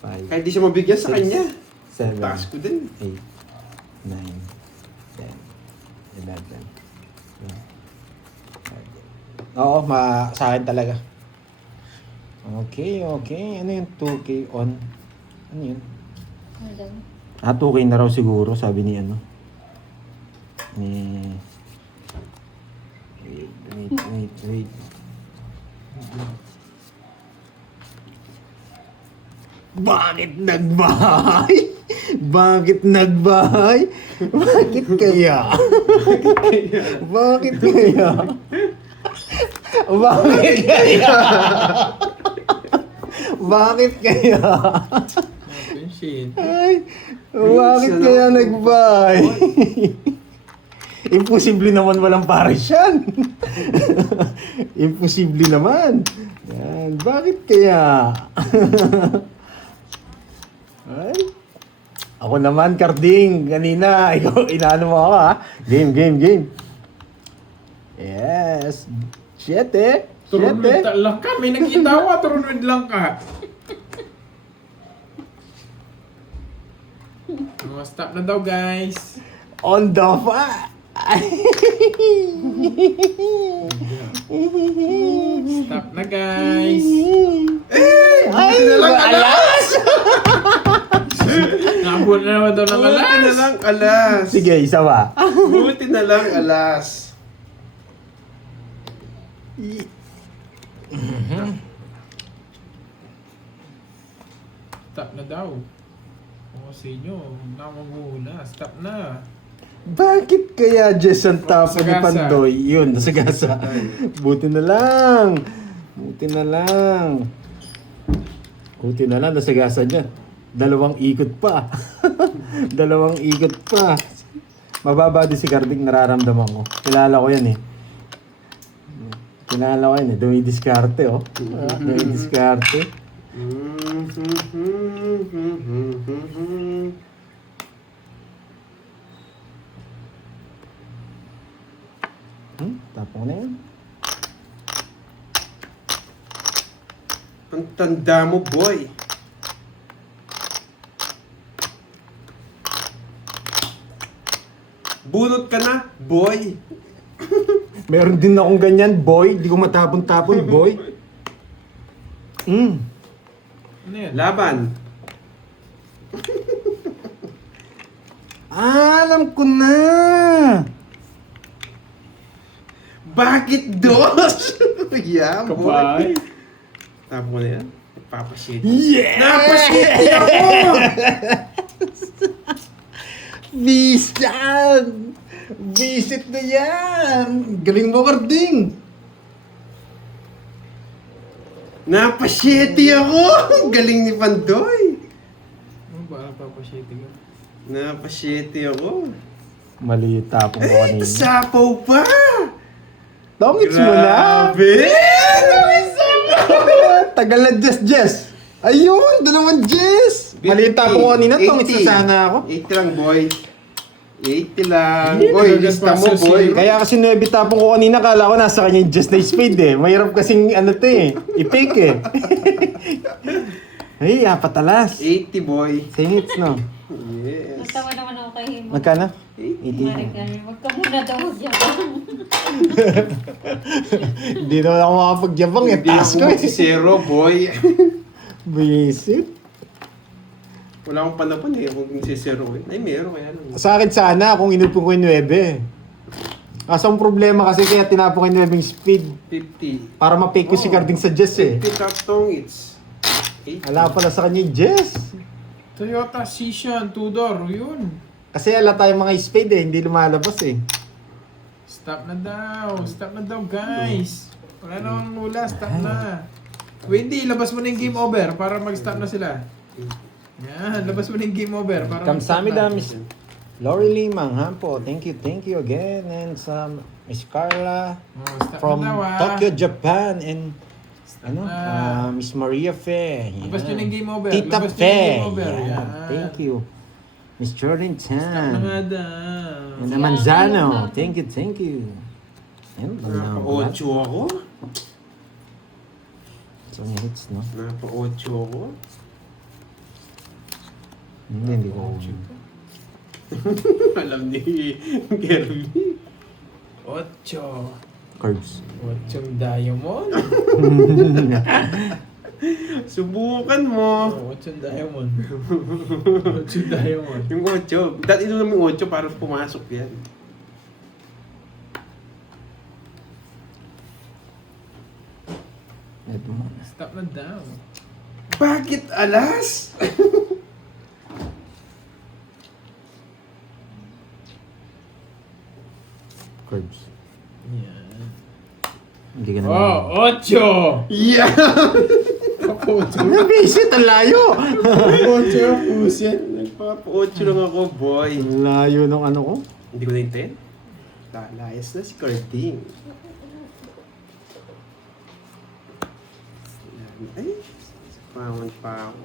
5, Kahit di siya mabigyan sa kanya. 7, Taas ko din. 8, 9, 10, 11, 12. Oo, sa akin talaga. Okay. Ano yung 2K on? Ano yun? Ano? 2K na raw siguro, sabi ni ano. Wait. Bakit nagbahay? Bakit nagbahay? Bakit kaya? Bakit kaya? Bakit kaya? Bakit kaya? Shit. Ay, bakit kaya nagbahay? Imposible naman walang pares yan. Imposible naman. Yan. Bakit kaya? Ay. Ako naman, Carding. Kanina, ikaw, inaano mo ako, ha? Game. Yes. 7. Turunod lang ka. May nag-itawa. Turunod lang ka. Oh, stop na daw, guys. On the fa. Stop na, guys. Ay, alas! Nakabot na naman daw ng Buti na alas. lang, alas. Sige, isa pa. Buti na lang, alas. Stop na daw. O, sa inyo. Namamula. Stop na. Bakit kaya Jess ang tapo ni Nasagasa. Pandoy? Yun, nasagasa. Buti na lang. Buti na lang, nasagasa niya. 2 ikot pa. 2 ikot pa. Mababa din si Carding, nararamdaman ko. Kilala ko yan eh. Dumidiskarte oh. Dumidiskarte. Tapos na yun. Ang tanda mo, boy. Bunot ka na, boy. Meron din akong ganyan, boy. Di ko matapon-tapon, boy. Ano yan? Laban. Alam ko na! Bakit dos? Yeah, boy. Kapay. Tapo mo na yan. Nagpapashit. Yeah! Napashit ako! Bisan! Visit na yan! Galing mo, Carding! Napashiti ako! Galing ni Pandoy. Ano ba? Papashitting ka? Napashiti ako. Mali yung tapong ko Eh, kanina. sapaw pa! Tongits mo na! Grabe! Tagal na Jess! Ayun! Doon naman Jess! Mali yung tapong ko kanina. Tongits na sana ako. 80 lang, boy. 80 lang. Hindi, Oy, talagang lista mo, paso boy. zero. Kaya kasi 9 tapong ko kanina, kala ko nasa kanya yung Jess na speed eh. Mahirap kasing ano to eh. I-take eh. Ay, 4 alas. 80, boy. Singits no? Yes. Natawa naman ako kay Himo. Magkano? Marigan, wag ka muna daw magyabang. Hindi naman ako makapagyabang eh. Hindi Taas ako ko eh. magsisero, boy. Visit. Wala akong panapon eh kung magsisero ko. Ay, meron kaya lang. Sa akin sana kung inupong ko yung 9. Kaso ang problema kasi kaya tinapon kayo ng speed 50. para ma-fake ko si Carding sa Jess eh. 50 taptong it's 8. Ala pala sa kanya yung Jess. Toyota Session, Tudor, yun. Kasi ala tayong mga speed eh, hindi lumalabas eh. Stop na daw guys. Wala namang mula, stop na. Wendy, labas mo na yung game over para mag-stop na sila. Yan, labas mo na yung game over para Kamsahamnida, mag-stop na. Miss Lori Limang, ha po. Thank you again. And sa Miss Carla Oh, stop from na daw ah. Tokyo, Japan. And Stop ano, na. Miss Maria Fe. Labas nyo na yung game over. Tita Labas nyo na yung Fe. game over. Yan. Yan. Thank you. Miss Jordan Stop na Chan. nga daw. And Manzano. Thank you. Ayun, Napa-8 ako. So, hits, no? Napa-8 ako. Hindi ko. Alam ni Kirby. 8. Carbs. 8 diamond. Subukan mo. Oh, 8 diamond. 8 diamond. Yung 8. Dati ito namin 8 para pumasok yan. Ito mo. Stop na daw. Bakit alas? Carbs. Yan. Hindi ka naman. Oh, 8! Yeah! Nabisit, ang layo! 8 pusit. Nagpapa-8 lang ako, boy. Ang layo ng ano ko. Hindi ko na yung 10. Layas na si Carding. Ay, paman pa ako.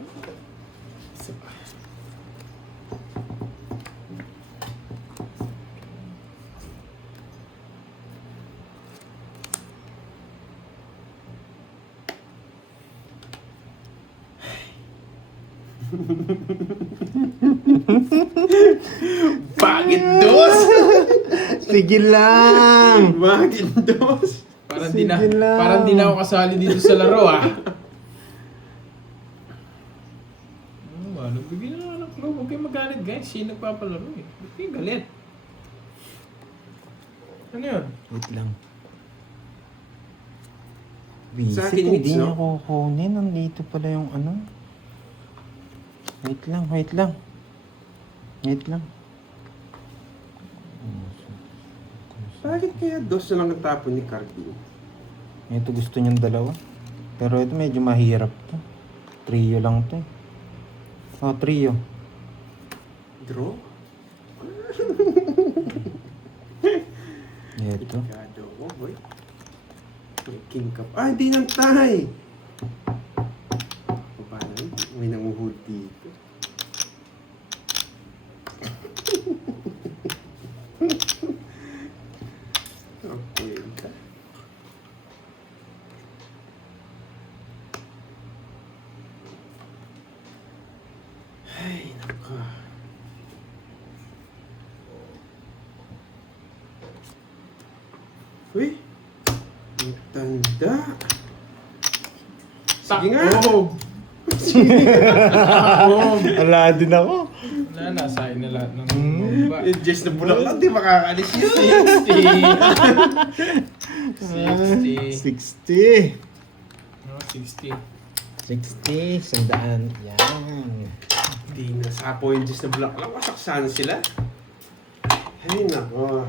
Bakit dos? Sige lang! Bakit dos? Parang Sige lang. parang di na ako kasali dito sa laro ah. Nagbigay na ng clue. Huwag kayong magalit guys. Siya yung nagpapalaro eh. Huwag kayong galit. Ano yun? Wait lang. Sa Visit, akin, hindi hits, niya no? kukunin. Nandito pala yung ano. Wait lang. Wait lang. Bakit kaya dos na lang ang tapon ni Carding? Ito gusto niyang dalawa. Pero ito medyo mahirap to. Trio lang to. Oh, trio. Draw? Ito. Gado ko, boy. May king cup. Ah, hindi nang tay! Paano? May nanguhuli dito. Okay. Ay, nako. Uy! Ang tanda. Sige nga. Oh! Wala din ako. Wala, nasa akin na lahat ng bomba. Yung Jess na bulak lang, di makakalis yun. 60. 60. No, 60. 60. Sandaan. Yan. Di nasapo yung Jess na bulak lang, masaksan sila. Ay, nako.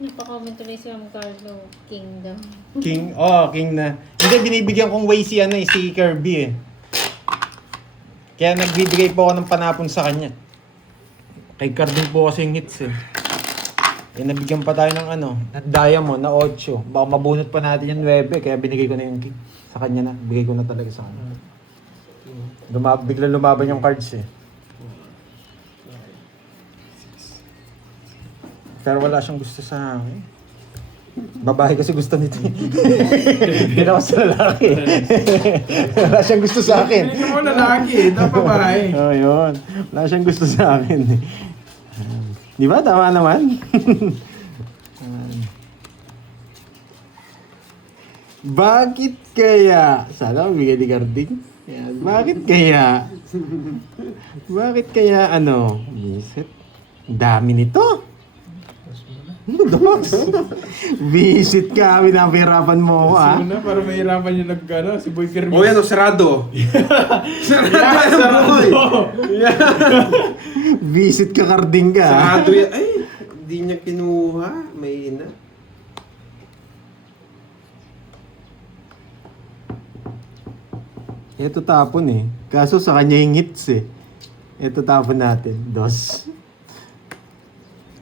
Napaka-comment tuloy si Ma'am Carlo. Kingdom. King. Oh, king na. Hindi, binibigyan kong way si, ano, si Kirby eh. Kaya nagbibigay po ako ng panapon sa kanya. Kay Carding po kasi yung hits eh. Eh, nabigyan pa tayo ng ano, na diamond na 8. Baka mabunot pa natin yung 9, kaya binigay ko na yung king. Sa kanya na, bigay ko na talaga sa kanya. Biglang lumaban yung cards eh. Pero wala siyang gusto sa akin. Babae kasi gusto nito. Hindi na ako sa lalaki. Wala siyang gusto sa akin. Hindi mo lalaki, dapat babae. Oh, yun. Wala siyang gusto sa akin. Di ba? Tama naman. Bakit kaya? Sana bigay ni Carding. Yan. Bakit kaya? Bakit kaya ano? Isip. Ang dami nito. Tapos muna. Dos. Visit ka, pinapahirapan mo ako ah. Sino na, para mahirapan yung si Boy Kirby. O yan, sarado. Sarado yan, boy. Visit ka, karding ka. Sarado yan. Ay, hindi niya kinuha. May ina. Ito tapon eh. Kaso sa kanya yung hits eh. Ito tapon natin. Dos.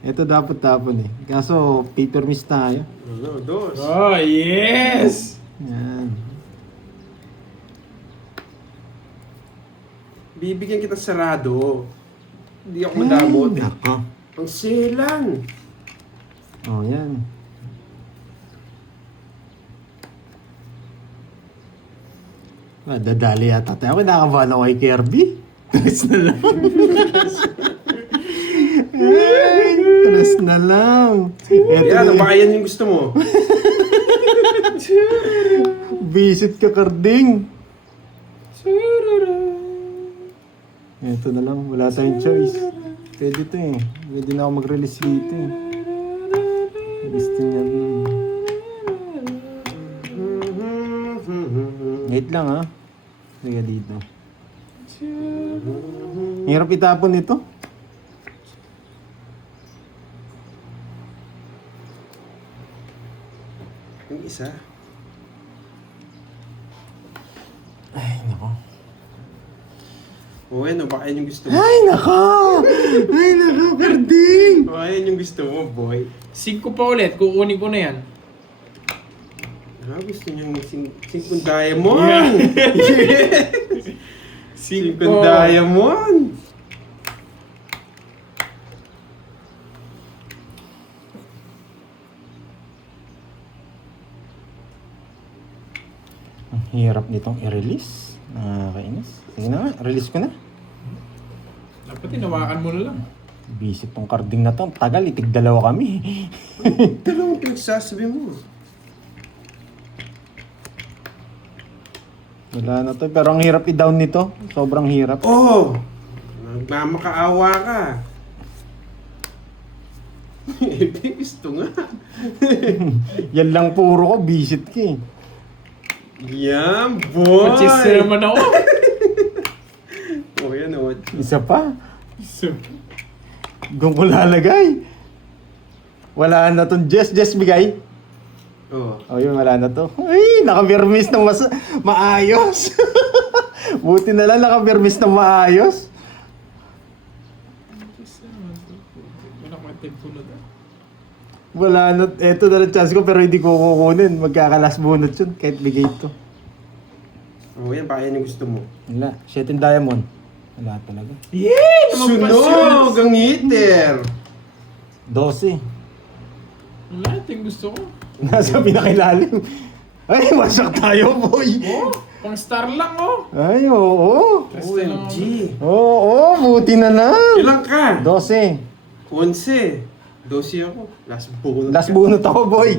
Ito dapat tapon eh. Kaso paper miss tayo. Ano, dos. Oh, yes! Yan. Bibigyan kita sarado. Hindi ako madamot. Nako. Ang selang. Oh, yan. Dadali yata tayo. Kinakabahan ako kay Kirby. Tres na lang. Ay, tres na lang. Eto Yan, na. baka yan yung gusto mo. Visit ka, karding. Eto na lang. Wala tayong choice. Pwede to eh. Pwede na ako mag-release dito eh. Gusto niya. Wait lang ha. Sige dito. Hirap itapon ito. Yung isa. Ay, nako. O yan, baka yan yung gusto mo. Ay, nako! Ay, nako, karding! Baka yan yung gusto mo, boy. 5 pa ulit, kukunin ko na yan. Ah, gusto niyang singkong diamond. Yes! Singkong diamond. Ang hirap nitong i-release. Nakakainis. Sige na nga, release ko na. Dapat tinawakan mo na lang. Visit tong karding na to. Ang tagal, itig dalawa kami. Dalawang pinagsasabi mo. Wala na to. Pero ang hirap i-down nito. Sobrang hirap. Oh! Nagmamakaawa ka. Gusto nga. Yan lang puro ko, visit ka eh. Yan, boy! Pachis na naman ako. Oh, yan o. Isa pa. Doon ko lalagay. Wala na tong Jess. Jess, bigay. Oh. Oh, yun, wala na to. Ay, naka-vermis ng maayos. Buti na lang naka-vermis ng maayos. Wala na, eto na lang chance ko pero hindi ko kukunin. Magkakalas bunot yun, kahit bigay ito. Oh, yan, baka yan yung gusto mo. Wala, 7 diamond. Wala talaga. Yeah! Sunog ang hitter! 12. Wala, ito yung gusto ko. Nasa pinakilalim. Ay, wasak tayo, boy. Oh, pang star lang oh. Ay, oo. OMG! Oo, buti na lang. Ilang ka? 12. 11. 12 ako. Last bunot. Last bunot ako, boy.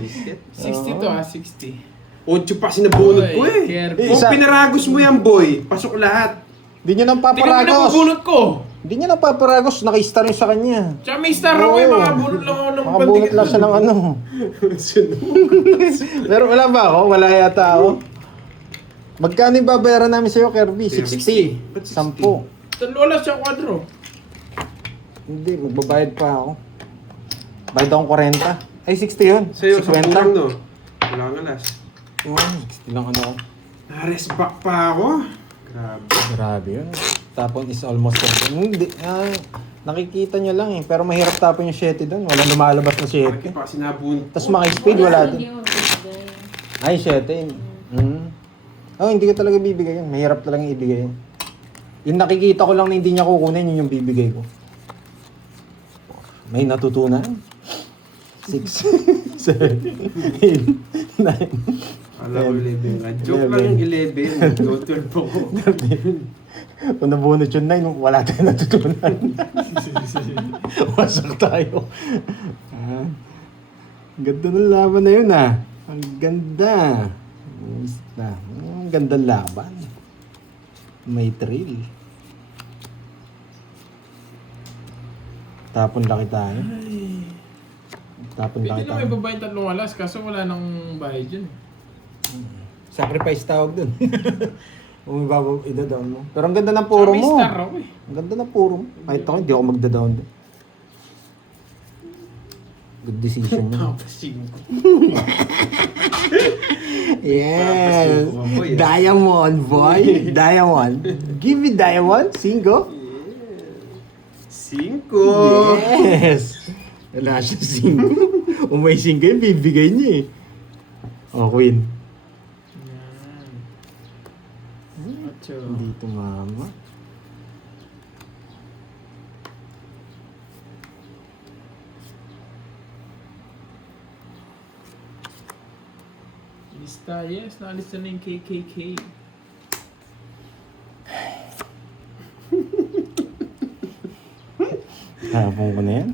60 to 60. 8 pa sinabunot ko Oy, eh. Kirby. Kung Isa- pinaragos mo yan, boy, pasok lahat. Hindi nyo nang Tingnan mo na paparagos. bunot ko. Hindi nyo nang paparagos. Naka-star yung sa kanya. Tsaka may star ako eh, mga bunot lang ako ng Makabunot lang siya ng ano. Sunog. Pero wala ba ako? Wala yata ako. Magkano yung babayaran namin sa'yo, Kirby? 60. Ba't 10. Wala siya kwadro. Hindi, magbabayad pa ako. Bayad akong 40. Ay, 60 yun. Sa'yo, 10 lang 50. no? Wala nga last. Yun, 60 lang ano. Na-rest back pa ako. Grabe. Grabe yun. Tapon is almost 7. Hindi, nakikita nyo lang eh. Pero mahirap tapon yung 7 doon. Walang lumalabas na 7. Bakit pa sinabunot Tapos maki-speed, wala din. Yun, bigay. Ay, 7. Oh, hindi ko talaga bibigay yun. Mahirap talaga ibigay yun. Yung nakikita ko lang na hindi niya kukunin, yun yung bibigay ko. May natutunan. 6, 7, 8, 9. Alam ko 11 nga. Joke lang yung 11. Go 12 ako. Kung nabunot yung 9, wala tayong natutunan. Wasak tayo. Ganda ng laban na yun ah. Ang ganda. Ang ganda laban. May thrill. Tapon laki tayo. Tapon Pwede lang naman kita. ibaba yung 3 alas, kaso wala nang bayad yun. Sacrifice tawag dun. Kung ibabaw, ida-down mo. Pero ang ganda ng puro May mo. star ako eh. Ang ganda ng puro mo. Kahit ako, hindi ako magda-down dun. Good decision yun. Papasing ko. Yes! Papasing ko, boy, ah. Diamond, boy! Diamond! Give me diamond, singo! 5. Yes! Wala siya singo. Kung may singo yun, bibigay niya eh. Oh, Queen. Yan. 8. Hindi tumama. Lista, yes. Naalista na yung KKK. Hapon ko na yan.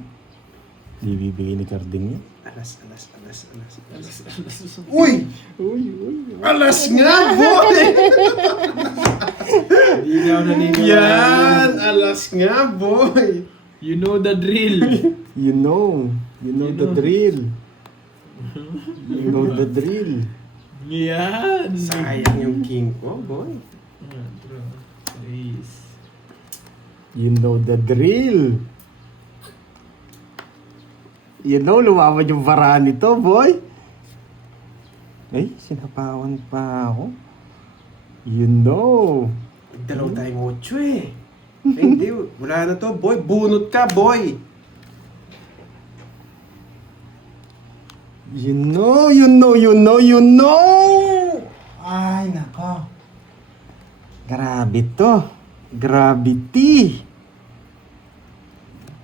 Hindi bibigay ni Carding yan. Alas. Uy! Uy! Alas nga, boy! Hindi na ako naniniwala. Yan! Alas nga, boy! You know the drill. You know the drill. You know the drill. Yan. Sayang yung king ko, boy. 4, 3. You know the drill. You know, lumamad yung varaan nito, boy. Ay, sinapawan pa ako. You know. Dalaw tayong 8 eh. Ay, hindi, wala na to, boy. Bunot ka, boy. You know. Ay, nako. Grabe to. Gravity.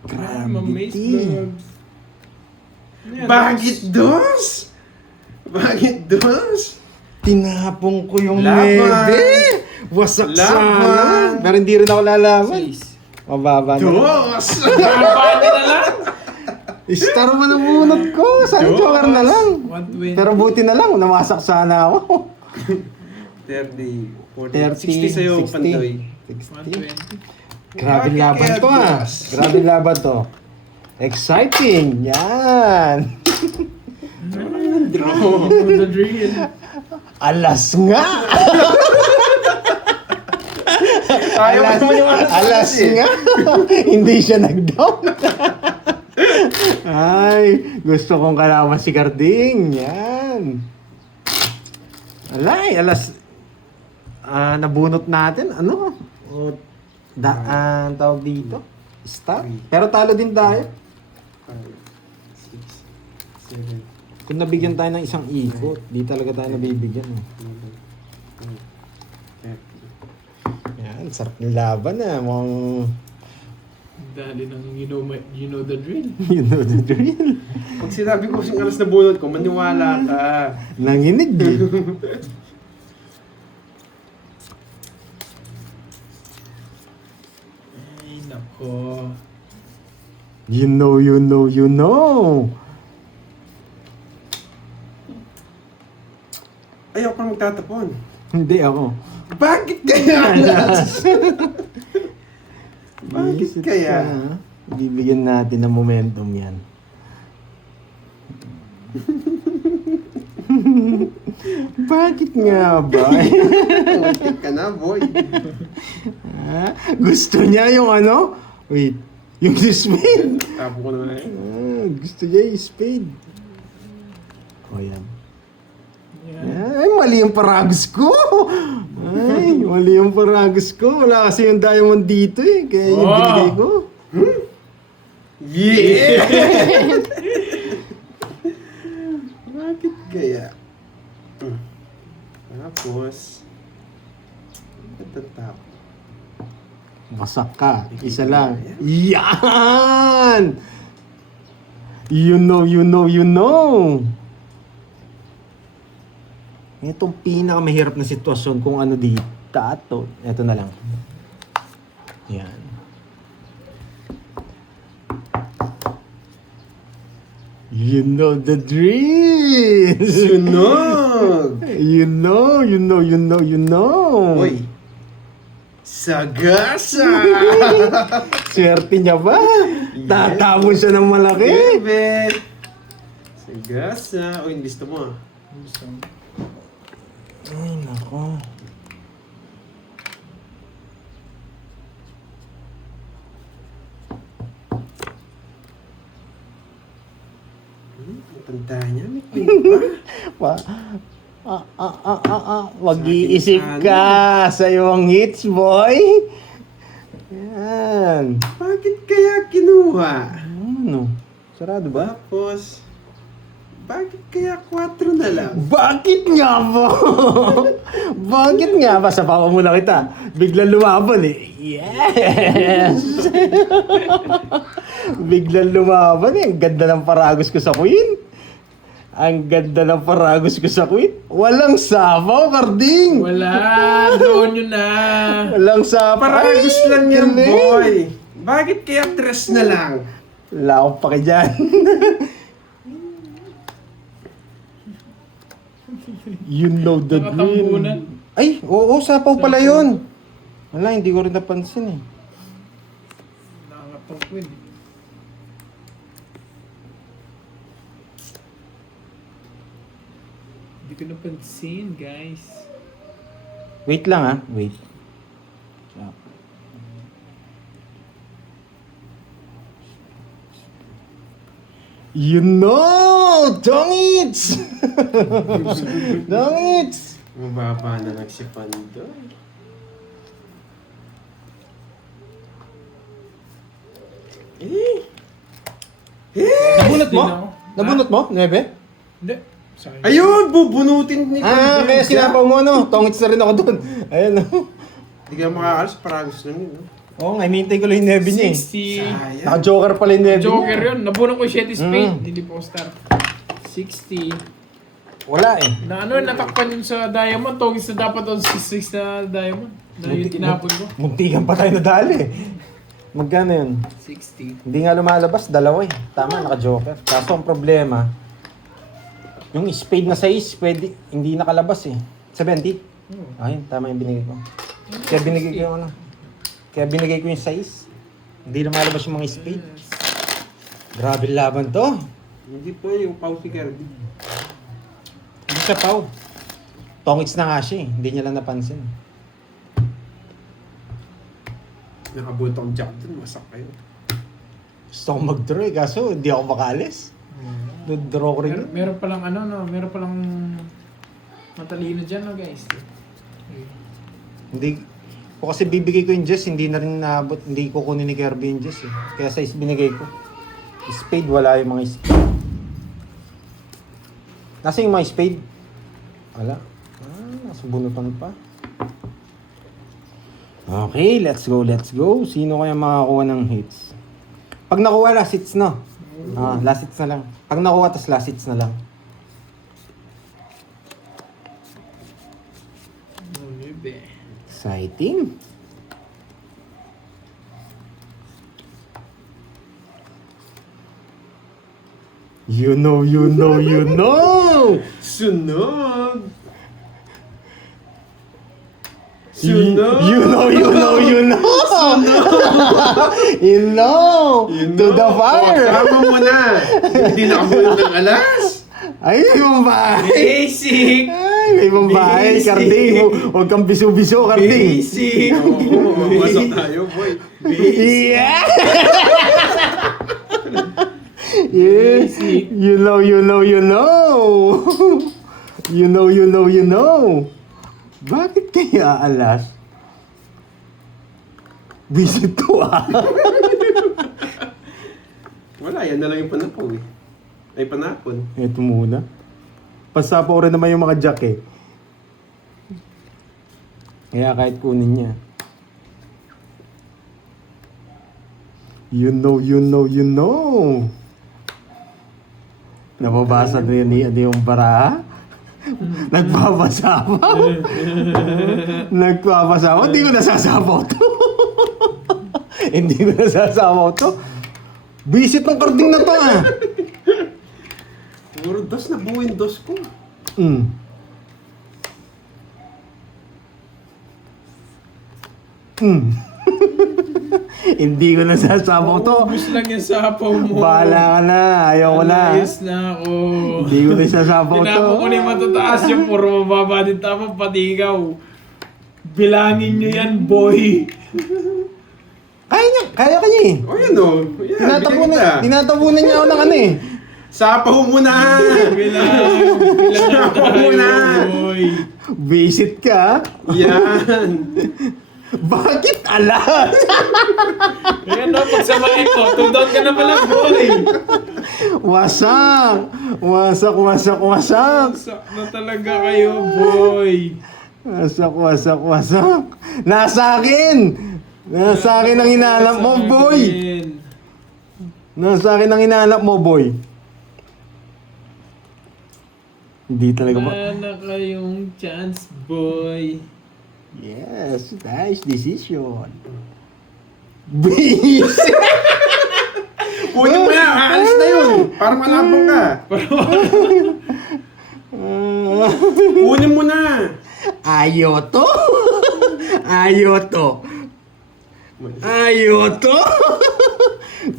Gravity. Bakit dos? Bakit dos? Tinapong ko yung Laban. 9. Wasak Laban. sana. Pero hindi rin ako lalaban. 6. Mababa na. Dos! Pwede na lang. Star mo na bunot ko. Sana Diyos. joker na lang. 120. Pero buti na lang. Namasak sana ako. 30, 30, 40, 60 sa'yo, 60. Pandoy. 120. Grabe Bakit laban kaya to ah. Diyos? Grabe laban to. Exciting. Yan. You know the drill. Alas nga. Ayaw mo naman yung Alas nga. Hindi siya nag-down. Ay, gusto kong kalaman si Carding. Yan. Alay, alas. Nabunot natin. Ano? Tawag dito. Star. Pero talo din tayo. 5, 6, 7, Kung nabigyan tayo ng isang ikot, di talaga tayo nabibigyan. 11, 12, 13. Yan, sarap ng laban ah. Mukhang Dali ng you know the drill. you know the drill. Pag sinabi ko yung alas na bunot ko, maniwala ka. Nanginig eh. Ay, nako. You know. Ayaw pa magtatapon. Hindi ako. Bakit kaya alas? Bakit Isip kaya? ka, bibigyan natin ng momentum yan. Bakit nga ba? Muntik ka na, boy. Gusto niya yung ano? Wait, yung spade. Tapo ko naman eh. Gusto niya yung spade. O yan. Yan. Ay, mali yung paragos ko. Ay, mali yung paragos ko. Wala kasi yung diamond dito eh. Kaya yung Oh. binigay ko. Yeah! Bakit kaya? Tapos, tatap. Masak ka. Isa lang. Yan! You know. Itong pinakamahirap na sitwasyon kung ano dito. Ito na lang. Yan. You know the drill! Sunog! You know. Uy! Sagasa! Swerte niya ba? Tatapon siya ng malaki. Bebet! Ay, gasa. O, yung listo mo ah. Gusto. Ay, nako. Matanda niya. May queen pa. Mag-iisip ka sa iyong hits, boy. Yan. Bakit kaya kinuha? Ano? Sarado ba? Tapos, bakit kaya 4 na lang? Bakit nga ba? Bakit nga ba? Sa pamamula kita. Biglang lumaban eh. Yes! Biglang lumaban eh. Ang ganda ng paragos ko sa queen. Ang ganda ng paragos ko sa queen. Walang sabaw, Karding. Wala, doon yun na. Walang sabaw. Paragos Ay, lang yan, galing. boy. Bakit kaya 3 na lang? Wala akong pake dyan. You know the Nakatambunan. dream. Ay, oo, sapaw pala yun. Wala, hindi ko rin napansin eh. Nakakatong queen. Hindi ko napansin, guys. Wait lang ah, wait. You know! Dongits! Dongits! Mababa na lang si Pando. Nabunot mo? Hindi na ako. Nabunot mo? 9? Hindi. Sa akin. Ayun! Bubunutin ni Pando. Kaya sinapaw mo ano? Tongits na rin ako dun. Ayun oh. Hindi ka makakalas, paragos lang yun. No? Oo nga, hinihintay ko lang yung 9 niya eh. 60. Sayang. Naka-joker pala yung 9 Joker yun. Nabunan ko yung 7 spade. Mm. Hindi po star. 60. Wala eh. Na ano, natakpan yun sa diamond. Togis na dapat on 6 na diamond. Na yun tinapon ko. Muntikan pa tayo nadali eh. Magkano yun? 60. Hindi nga lumalabas, dalawa eh. Tama, naka-joker. Kaso ang problema, yung spade na 6, pwede, hindi nakalabas eh. 70? Ayun, tama yung binigay ko. Kaya binigay ko yung ano. Kaya binigay ko yung 6. Hindi lumalabas yung mga spade. Grabe laban to. Hindi po yung pause si Kirby. Hindi siya pau. Tongits na nga siya eh. Hindi niya lang napansin. Nakabunot akong jack dun, masak kayo. Gusto ko mag-draw eh, kaso hindi ako makalis. Draw ko rin. Meron palang ano, no? Meron palang matalino dyan, no, guys? Hindi ko kasi bibigay ko yung Jess, hindi na rin naabot, hindi ko kunin ni Kirby yung Jess eh. Kaya size binigay ko. Spade, wala yung mga spade. Nasa yung mga spade? Wala. Nasa bunutan pa. Okay, let's go, let's go. Sino kaya makakuha ng hits? Pag nakuha, last hits na. Last hits na lang. Pag nakuha, tas last hits na lang. Exciting. You know, you know, you know! Sunog! You Sunog! know, you know, you know! You know! To the fire! Kasama mo na! Hindi nakabunot ng alas! Ay, may pambahay! Basic! Ay, may pambahay! Basic. Karding! Huwag kang biso-biso, Karding! Basic! Oo, mapasok tayo, boy. Yeah! Yeah! You know, you know, you know! You know, you know, you know! Bakit kaya alas? Visit to ah! Wala, yan na lang yung panapon eh. Ay, panapon. Ito muna. Pasapaw rin naman yung mga jack eh. Kaya kahit kunin niya. You know, you know, you know. Nababasa na yun yung baraha? Nagpapasapaw? Nagpapasapaw? Hindi ko nasasapaw to. Hindi ko nasasapaw to. Visit ng karding na to ah. Puro dos na buwin dos ko. Mm. Mm. Hindi ko na sasabaw to. Ubus lang yung sapaw mo. Bahala ka na. Ayaw ko na. Ayos na ako. Hindi ko na sasabaw to. Tinapo ko na yung matataas yung puro mababa din. Tama, pati ikaw. Bilangin nyo yan, boy. Kaya ka niya eh. O yan o. Yan, bigyan kita. Tinatapunan niya ako ng ano eh. Sapaw mo na! Bilang Sapaw mo na! boy. Visit ka. Yan! Bakit alas? Ayan no, pagsamahin mo. 2 down ka na pala, boy. Wasak. Sak na talaga kayo, boy. Wasak. Nasa akin ang hinahanap mo, boy. Nasa akin ang hinahanap mo, boy. Hindi talaga ba? Wala na kayong chance, boy. Yes, nice decision. Bis! Kunin mo na! Aalis na yun! Para malabang ka! Kunin mo na! Ayoto?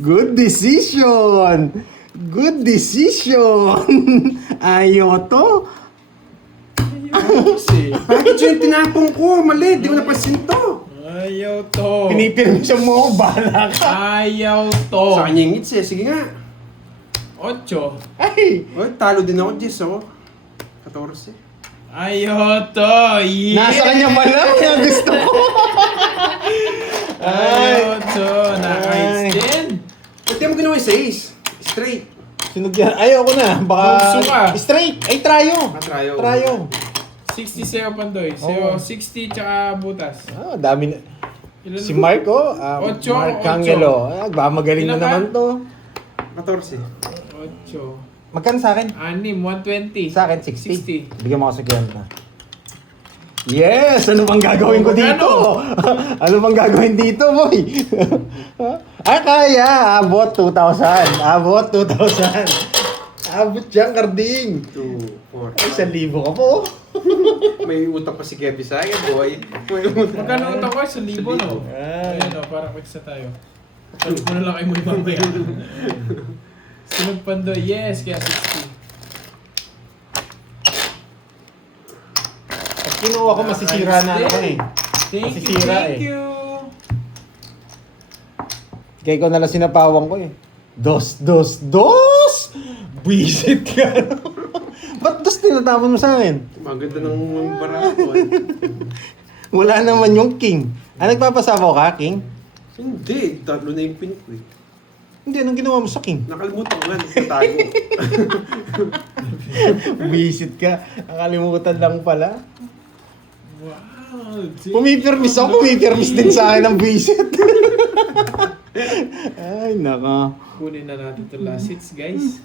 Good decision! Ayoto? Kasi, bakit yun tinapong ko? Mali, di mo napansin to. Ayaw to. Pinipirmisyon mo ako, bahala ka. Ayaw to. Sa kanya yung ngits eh. Sige nga. 8. Ay! Oy, talo din ako, Jess, oh. 14. Ayaw to. Yeah. Nasa kanya pala, kaya gusto ko. Ayaw to. Naka-hits din. Ba't di mo ginawa yung 6? Straight. Sinug yan. Ayaw ko na. Baka Bugso ka. straight. Ay, tryo. Trayo. 60 sa'yo, Pandoy. Oo. Sa'yo, 60 tsaka butas. Ah, dami na. Ilan Si Marco, Ocho, Mark ocho. Angelo. Magaling mo Ilan ka? naman to. 14. 8. Magkano sa akin? 6, 120. Sa akin, 60. 60. Bigyan mo ako sa na. Yes! Ano bang gagawin ko dito? Ano bang gagawin dito, boy? Kaya! Abot 2,000. Abot dyan, Karding. 2, 4. Ay, 1,000 ka po. May utang pa si Kevin sa akin, boy. May utang. Magkano utang ko? 1,000, no? Ay. Ayan o, parang mix na tayo. Palit mo na lang kayo mo mamaya. Sunod Pandoy, yes, kaya 60. Pag kinuha ko, masisira na ako eh. Thank Masisira thank eh. you. Kaya ikaw nalang sinapawang ko eh. Dos! Visit ka! Ba't dos tinatapon mo sa akin? Maganda ng barato. eh. Wala naman yung king. Nagpapasabaw ka, king? Hindi, 3 na yung pin ko eh. Hindi, anong ginawa mo sa king? Nakalimutan ko nga, nagtatago. Visit ka. Nakalimutan lang pala. Wow. Pumipirmis ako, pumipirmis din sa akin ang visit. Ay, naka. Kunin na natin ito last hits, guys.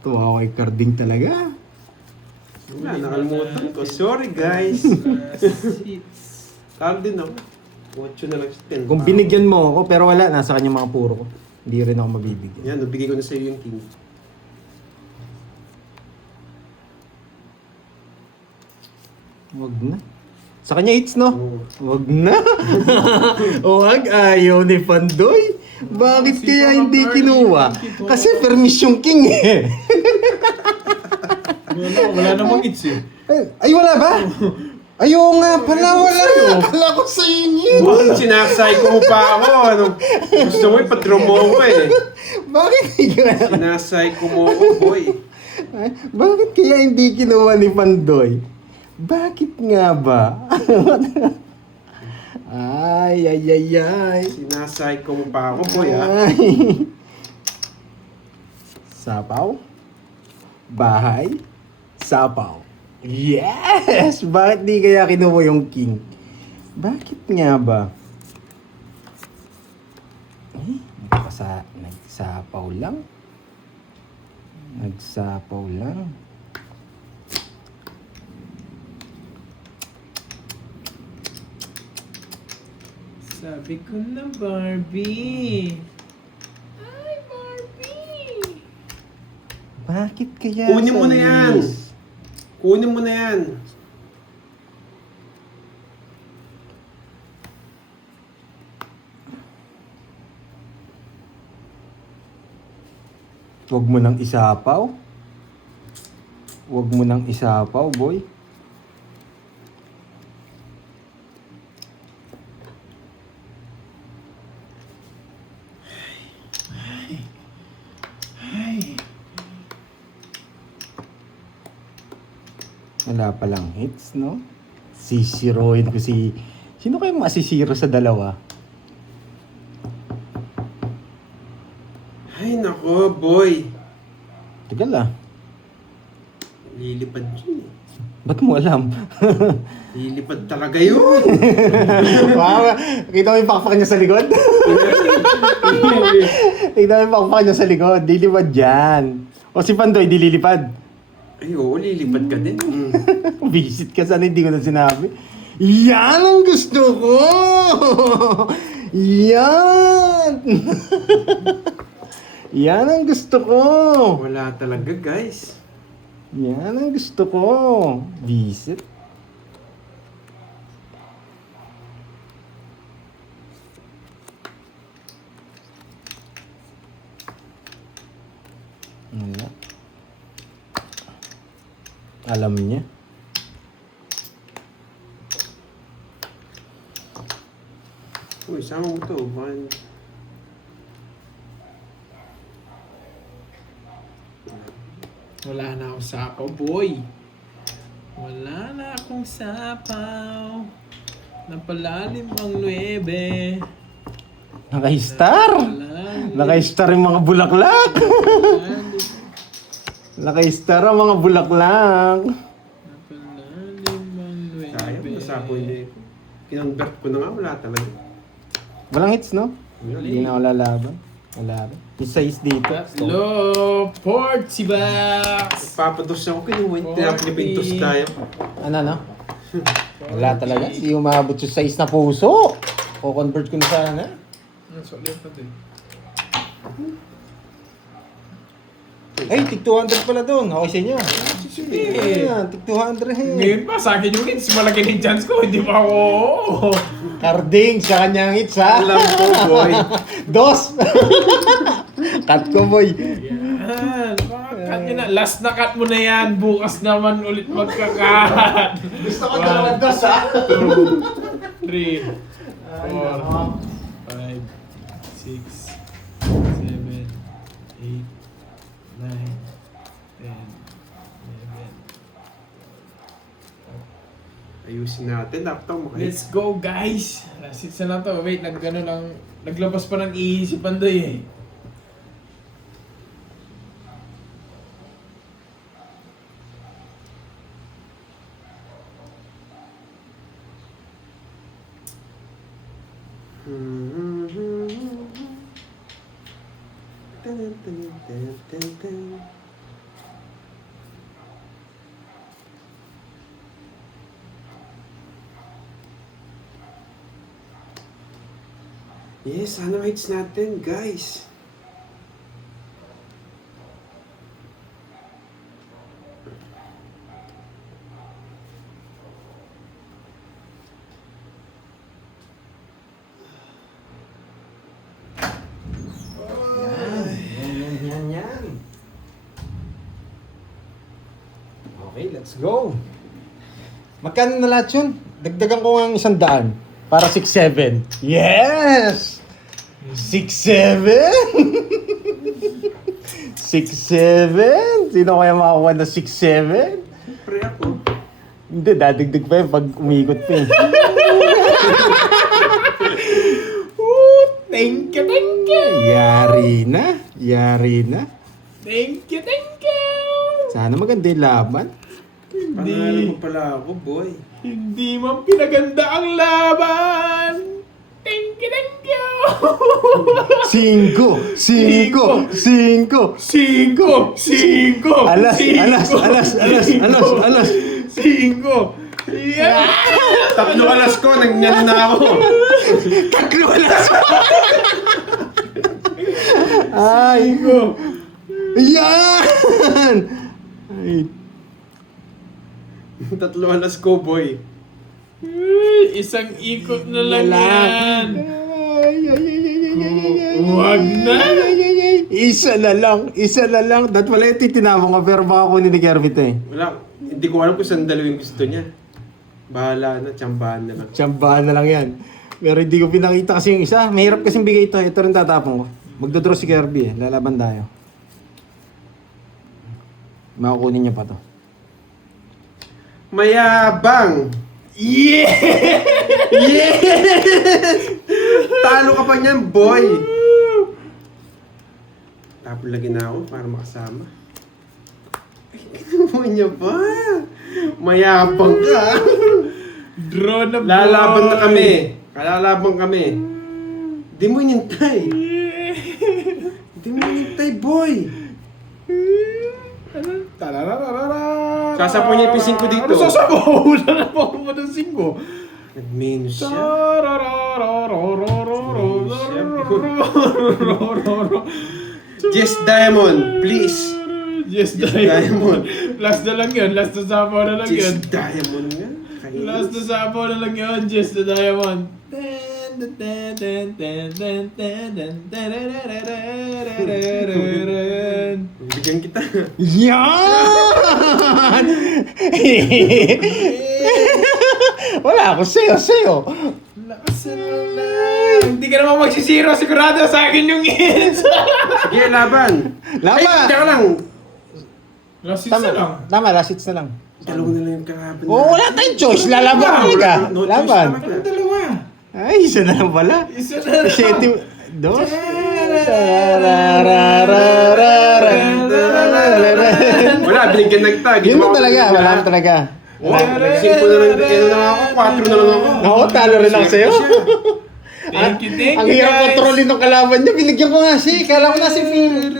Tuwa ko kay Karding talaga. Wala, nakalimutan ko. Sorry, guys. Last hits. Talo din ako. 8 na lang sa 10. Kung binigyan mo ako, pero wala, nasa kanya mga puro ko. Hindi rin ako mabibigyan. Yan, nabigay ko na sa iyo yung king. Wag na. Sa kanya hits, no? Oo. Wag na. Wag, ayaw ni Pandoy. Bakit Si kaya Papa hindi Marley, kinuha? thank you po. Kasi permis yung king eh. Wala namang hits eh. Ay, wala ba? Ayaw nga pala, wala. Akala ko sa inyo. Sinasay ko pa ako. Ano, gusto mo ipatrong mo ako eh. Bakit hindi ka? Sinasay ko mo ako, boy. Ay, bakit kaya hindi kinuha ni Pandoy? Bakit nga ba? Ay. Sinasay ko mo pa ako, boy, ha? Ay. Sapaw? Bahay? Sapaw. Yes! Bakit di kaya kinuha yung king? Bakit nga ba? Ay, nagsapaw lang. Nagsapaw lang. Sabi ko na, Barbie. Ay, Barbie. Bakit kaya Kunin mo sa na yan. news? Kunin mo na yan. Huwag mo nang isapaw. Huwag mo nang isapaw, boy. Wala palang hits, no? Sisiroin ko si... Sino kayong masisiro sa dalawa? Ay, nako, boy. Tagal ah. Lilipad yun eh. Ba't mo alam? Lilipad talaga yun. Wow, kita mo yung pakpak niya sa likod? Kita mo yung pakpak niya sa likod. Lilipad yan. O si Pandoy, di lilipad. Ay, oo, lilipad ka din. Visit ka, sana hindi ko na sinabi. Yan ang gusto ko! Yan! Yan ang gusto ko! Wala talaga, guys. Yan ang gusto ko. Visit. Wala. Alam niya. Uy, sama mo to. Wala na akong sapaw, boy. Wala na akong sapaw. Napalalim ang 9. Naka-star! Naka-star yung mga bulaklak! Naka-star ang mga bulaklak! Napalalim ang 9. Sayang, nasapo niya ito. Kinonvert ko na nga, wala talaga. Walang hits, no? Hindi na ako lalaban. Wala rin. Yung size dito. Hello, Portibax! Papados ako, kinuha. Tinapinipintos tayo. Ano? Wala talaga. Hindi umabot yung size na puso. O convert ko na sana. Solid pa din. Ay, tig 200 pala doon. Okay sa inyo. Sige. Ayan, tig 200 eh. Ngayon pa, sa akin yung hits, malaki na yung chance ko, hindi pa ako. Carding sa kanyang hits, ha? Alam ko, boy. Dos! Cut ko, boy. Yan, cut nyo na. Last na cut mo na yan, bukas naman ulit magka-cut. Gusto ko dalawang dos, ha? 2, 3, 4, 5, 6, 7, 8, 9, 10, 11. Ayusin natin. Dapat ako makahit. Let's go, guys! Last hits na lang to. Wait, naglabas pa ng iisip Pandoy eh. Yes, sana hits natin, guys. Yan. Okay, let's go. Magkano na lahat yun? Dagdagan ko ng 100 para 6-7. Yes! 6-7? 6-7? Sino kaya makakuha na 6-7? Siyempre ako. Hindi, dadagdag pa yun pag umikot pa yun. Thank you, thank you! Yari na. Thank you, thank you! Sana maganda yung laban. Pangalan mo pala ako, boy. Hindi man pinaganda ang laban! Thank you, thank you! 5! 5! 5! 5! Alas! 5! Yeah! Tatlo alas ko, nangyari na ako. Tatlo alas! Ay! Yan! Ay, Tatlo alas ko, boy. Isang ikot na lang yan! Ay, ay, ay, ay, ay, ay, ay, ay, Huwag na! ay, ay, ay, ay. Isa na lang. Dat wala yung titinabong ka, pero baka kunin ni Kirby to eh. Wala. Hindi ko alam kung saan dalawin gusto niya. Bahala na, tsambahan na lang. Tsambahan na lang yan. Pero hindi ko pinakita kasi yung isa. Mahirap kasing bigay ito. Ito rin tatapon ko. Magdodraw si Kirby eh. Lalaban tayo. Makukunin niya pa to. Mayabang! Yeah! Yes! Talo ka pa niyan, boy! Tapos lagi na ako para makasama. Ay, ginawa niya ba? Mayabang ka! Draw na boy. Lalaban na kami. Kalalaban kami. Di mo inintay. Di mo inintay, boy. Sasapaw niya yung P5 dito. Ano sasapaw? Wala na po ako ng 5. Nag-minus siya. Just Diamond, please. Yes, Just Diamond. Diamond. Last na lang yun. Last na sapaw na lang yun. Just Diamond nga. Kainis. Last na sapaw na lang yun. Just the Diamond. Bigyan kita. Yan! Wala ako sa'yo. Lakasan mo lang. Hindi ka naman magsisiro. Sigurado sa akin yung hits. Sige, laban. Laban. Ay, teka lang. Last hits na lang. Tama, last hits na lang. Dalawa na lang yung kalaban. Oo, wala tayong choice. Lalaban talaga. No choice Laban. talaga. Ano dalawa? Ay, isa na lang pala. Isa na lang. Siyete, dos. Wala, binigyan ng tag. Yun mo talaga, wala mo talaga. Nag-simpo na lang. Ano na ako? 4 na lang ako. Ako, talo rin ako sa'yo. Thank you, Ang hirap guys. kontrolin ng kalaban niya. Binigyan ko nga siya. Kala ko na si Phil.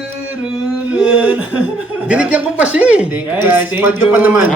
Binigyan ko pa siya eh. Thank you Guys, guys. thank Paldo you. pa naman.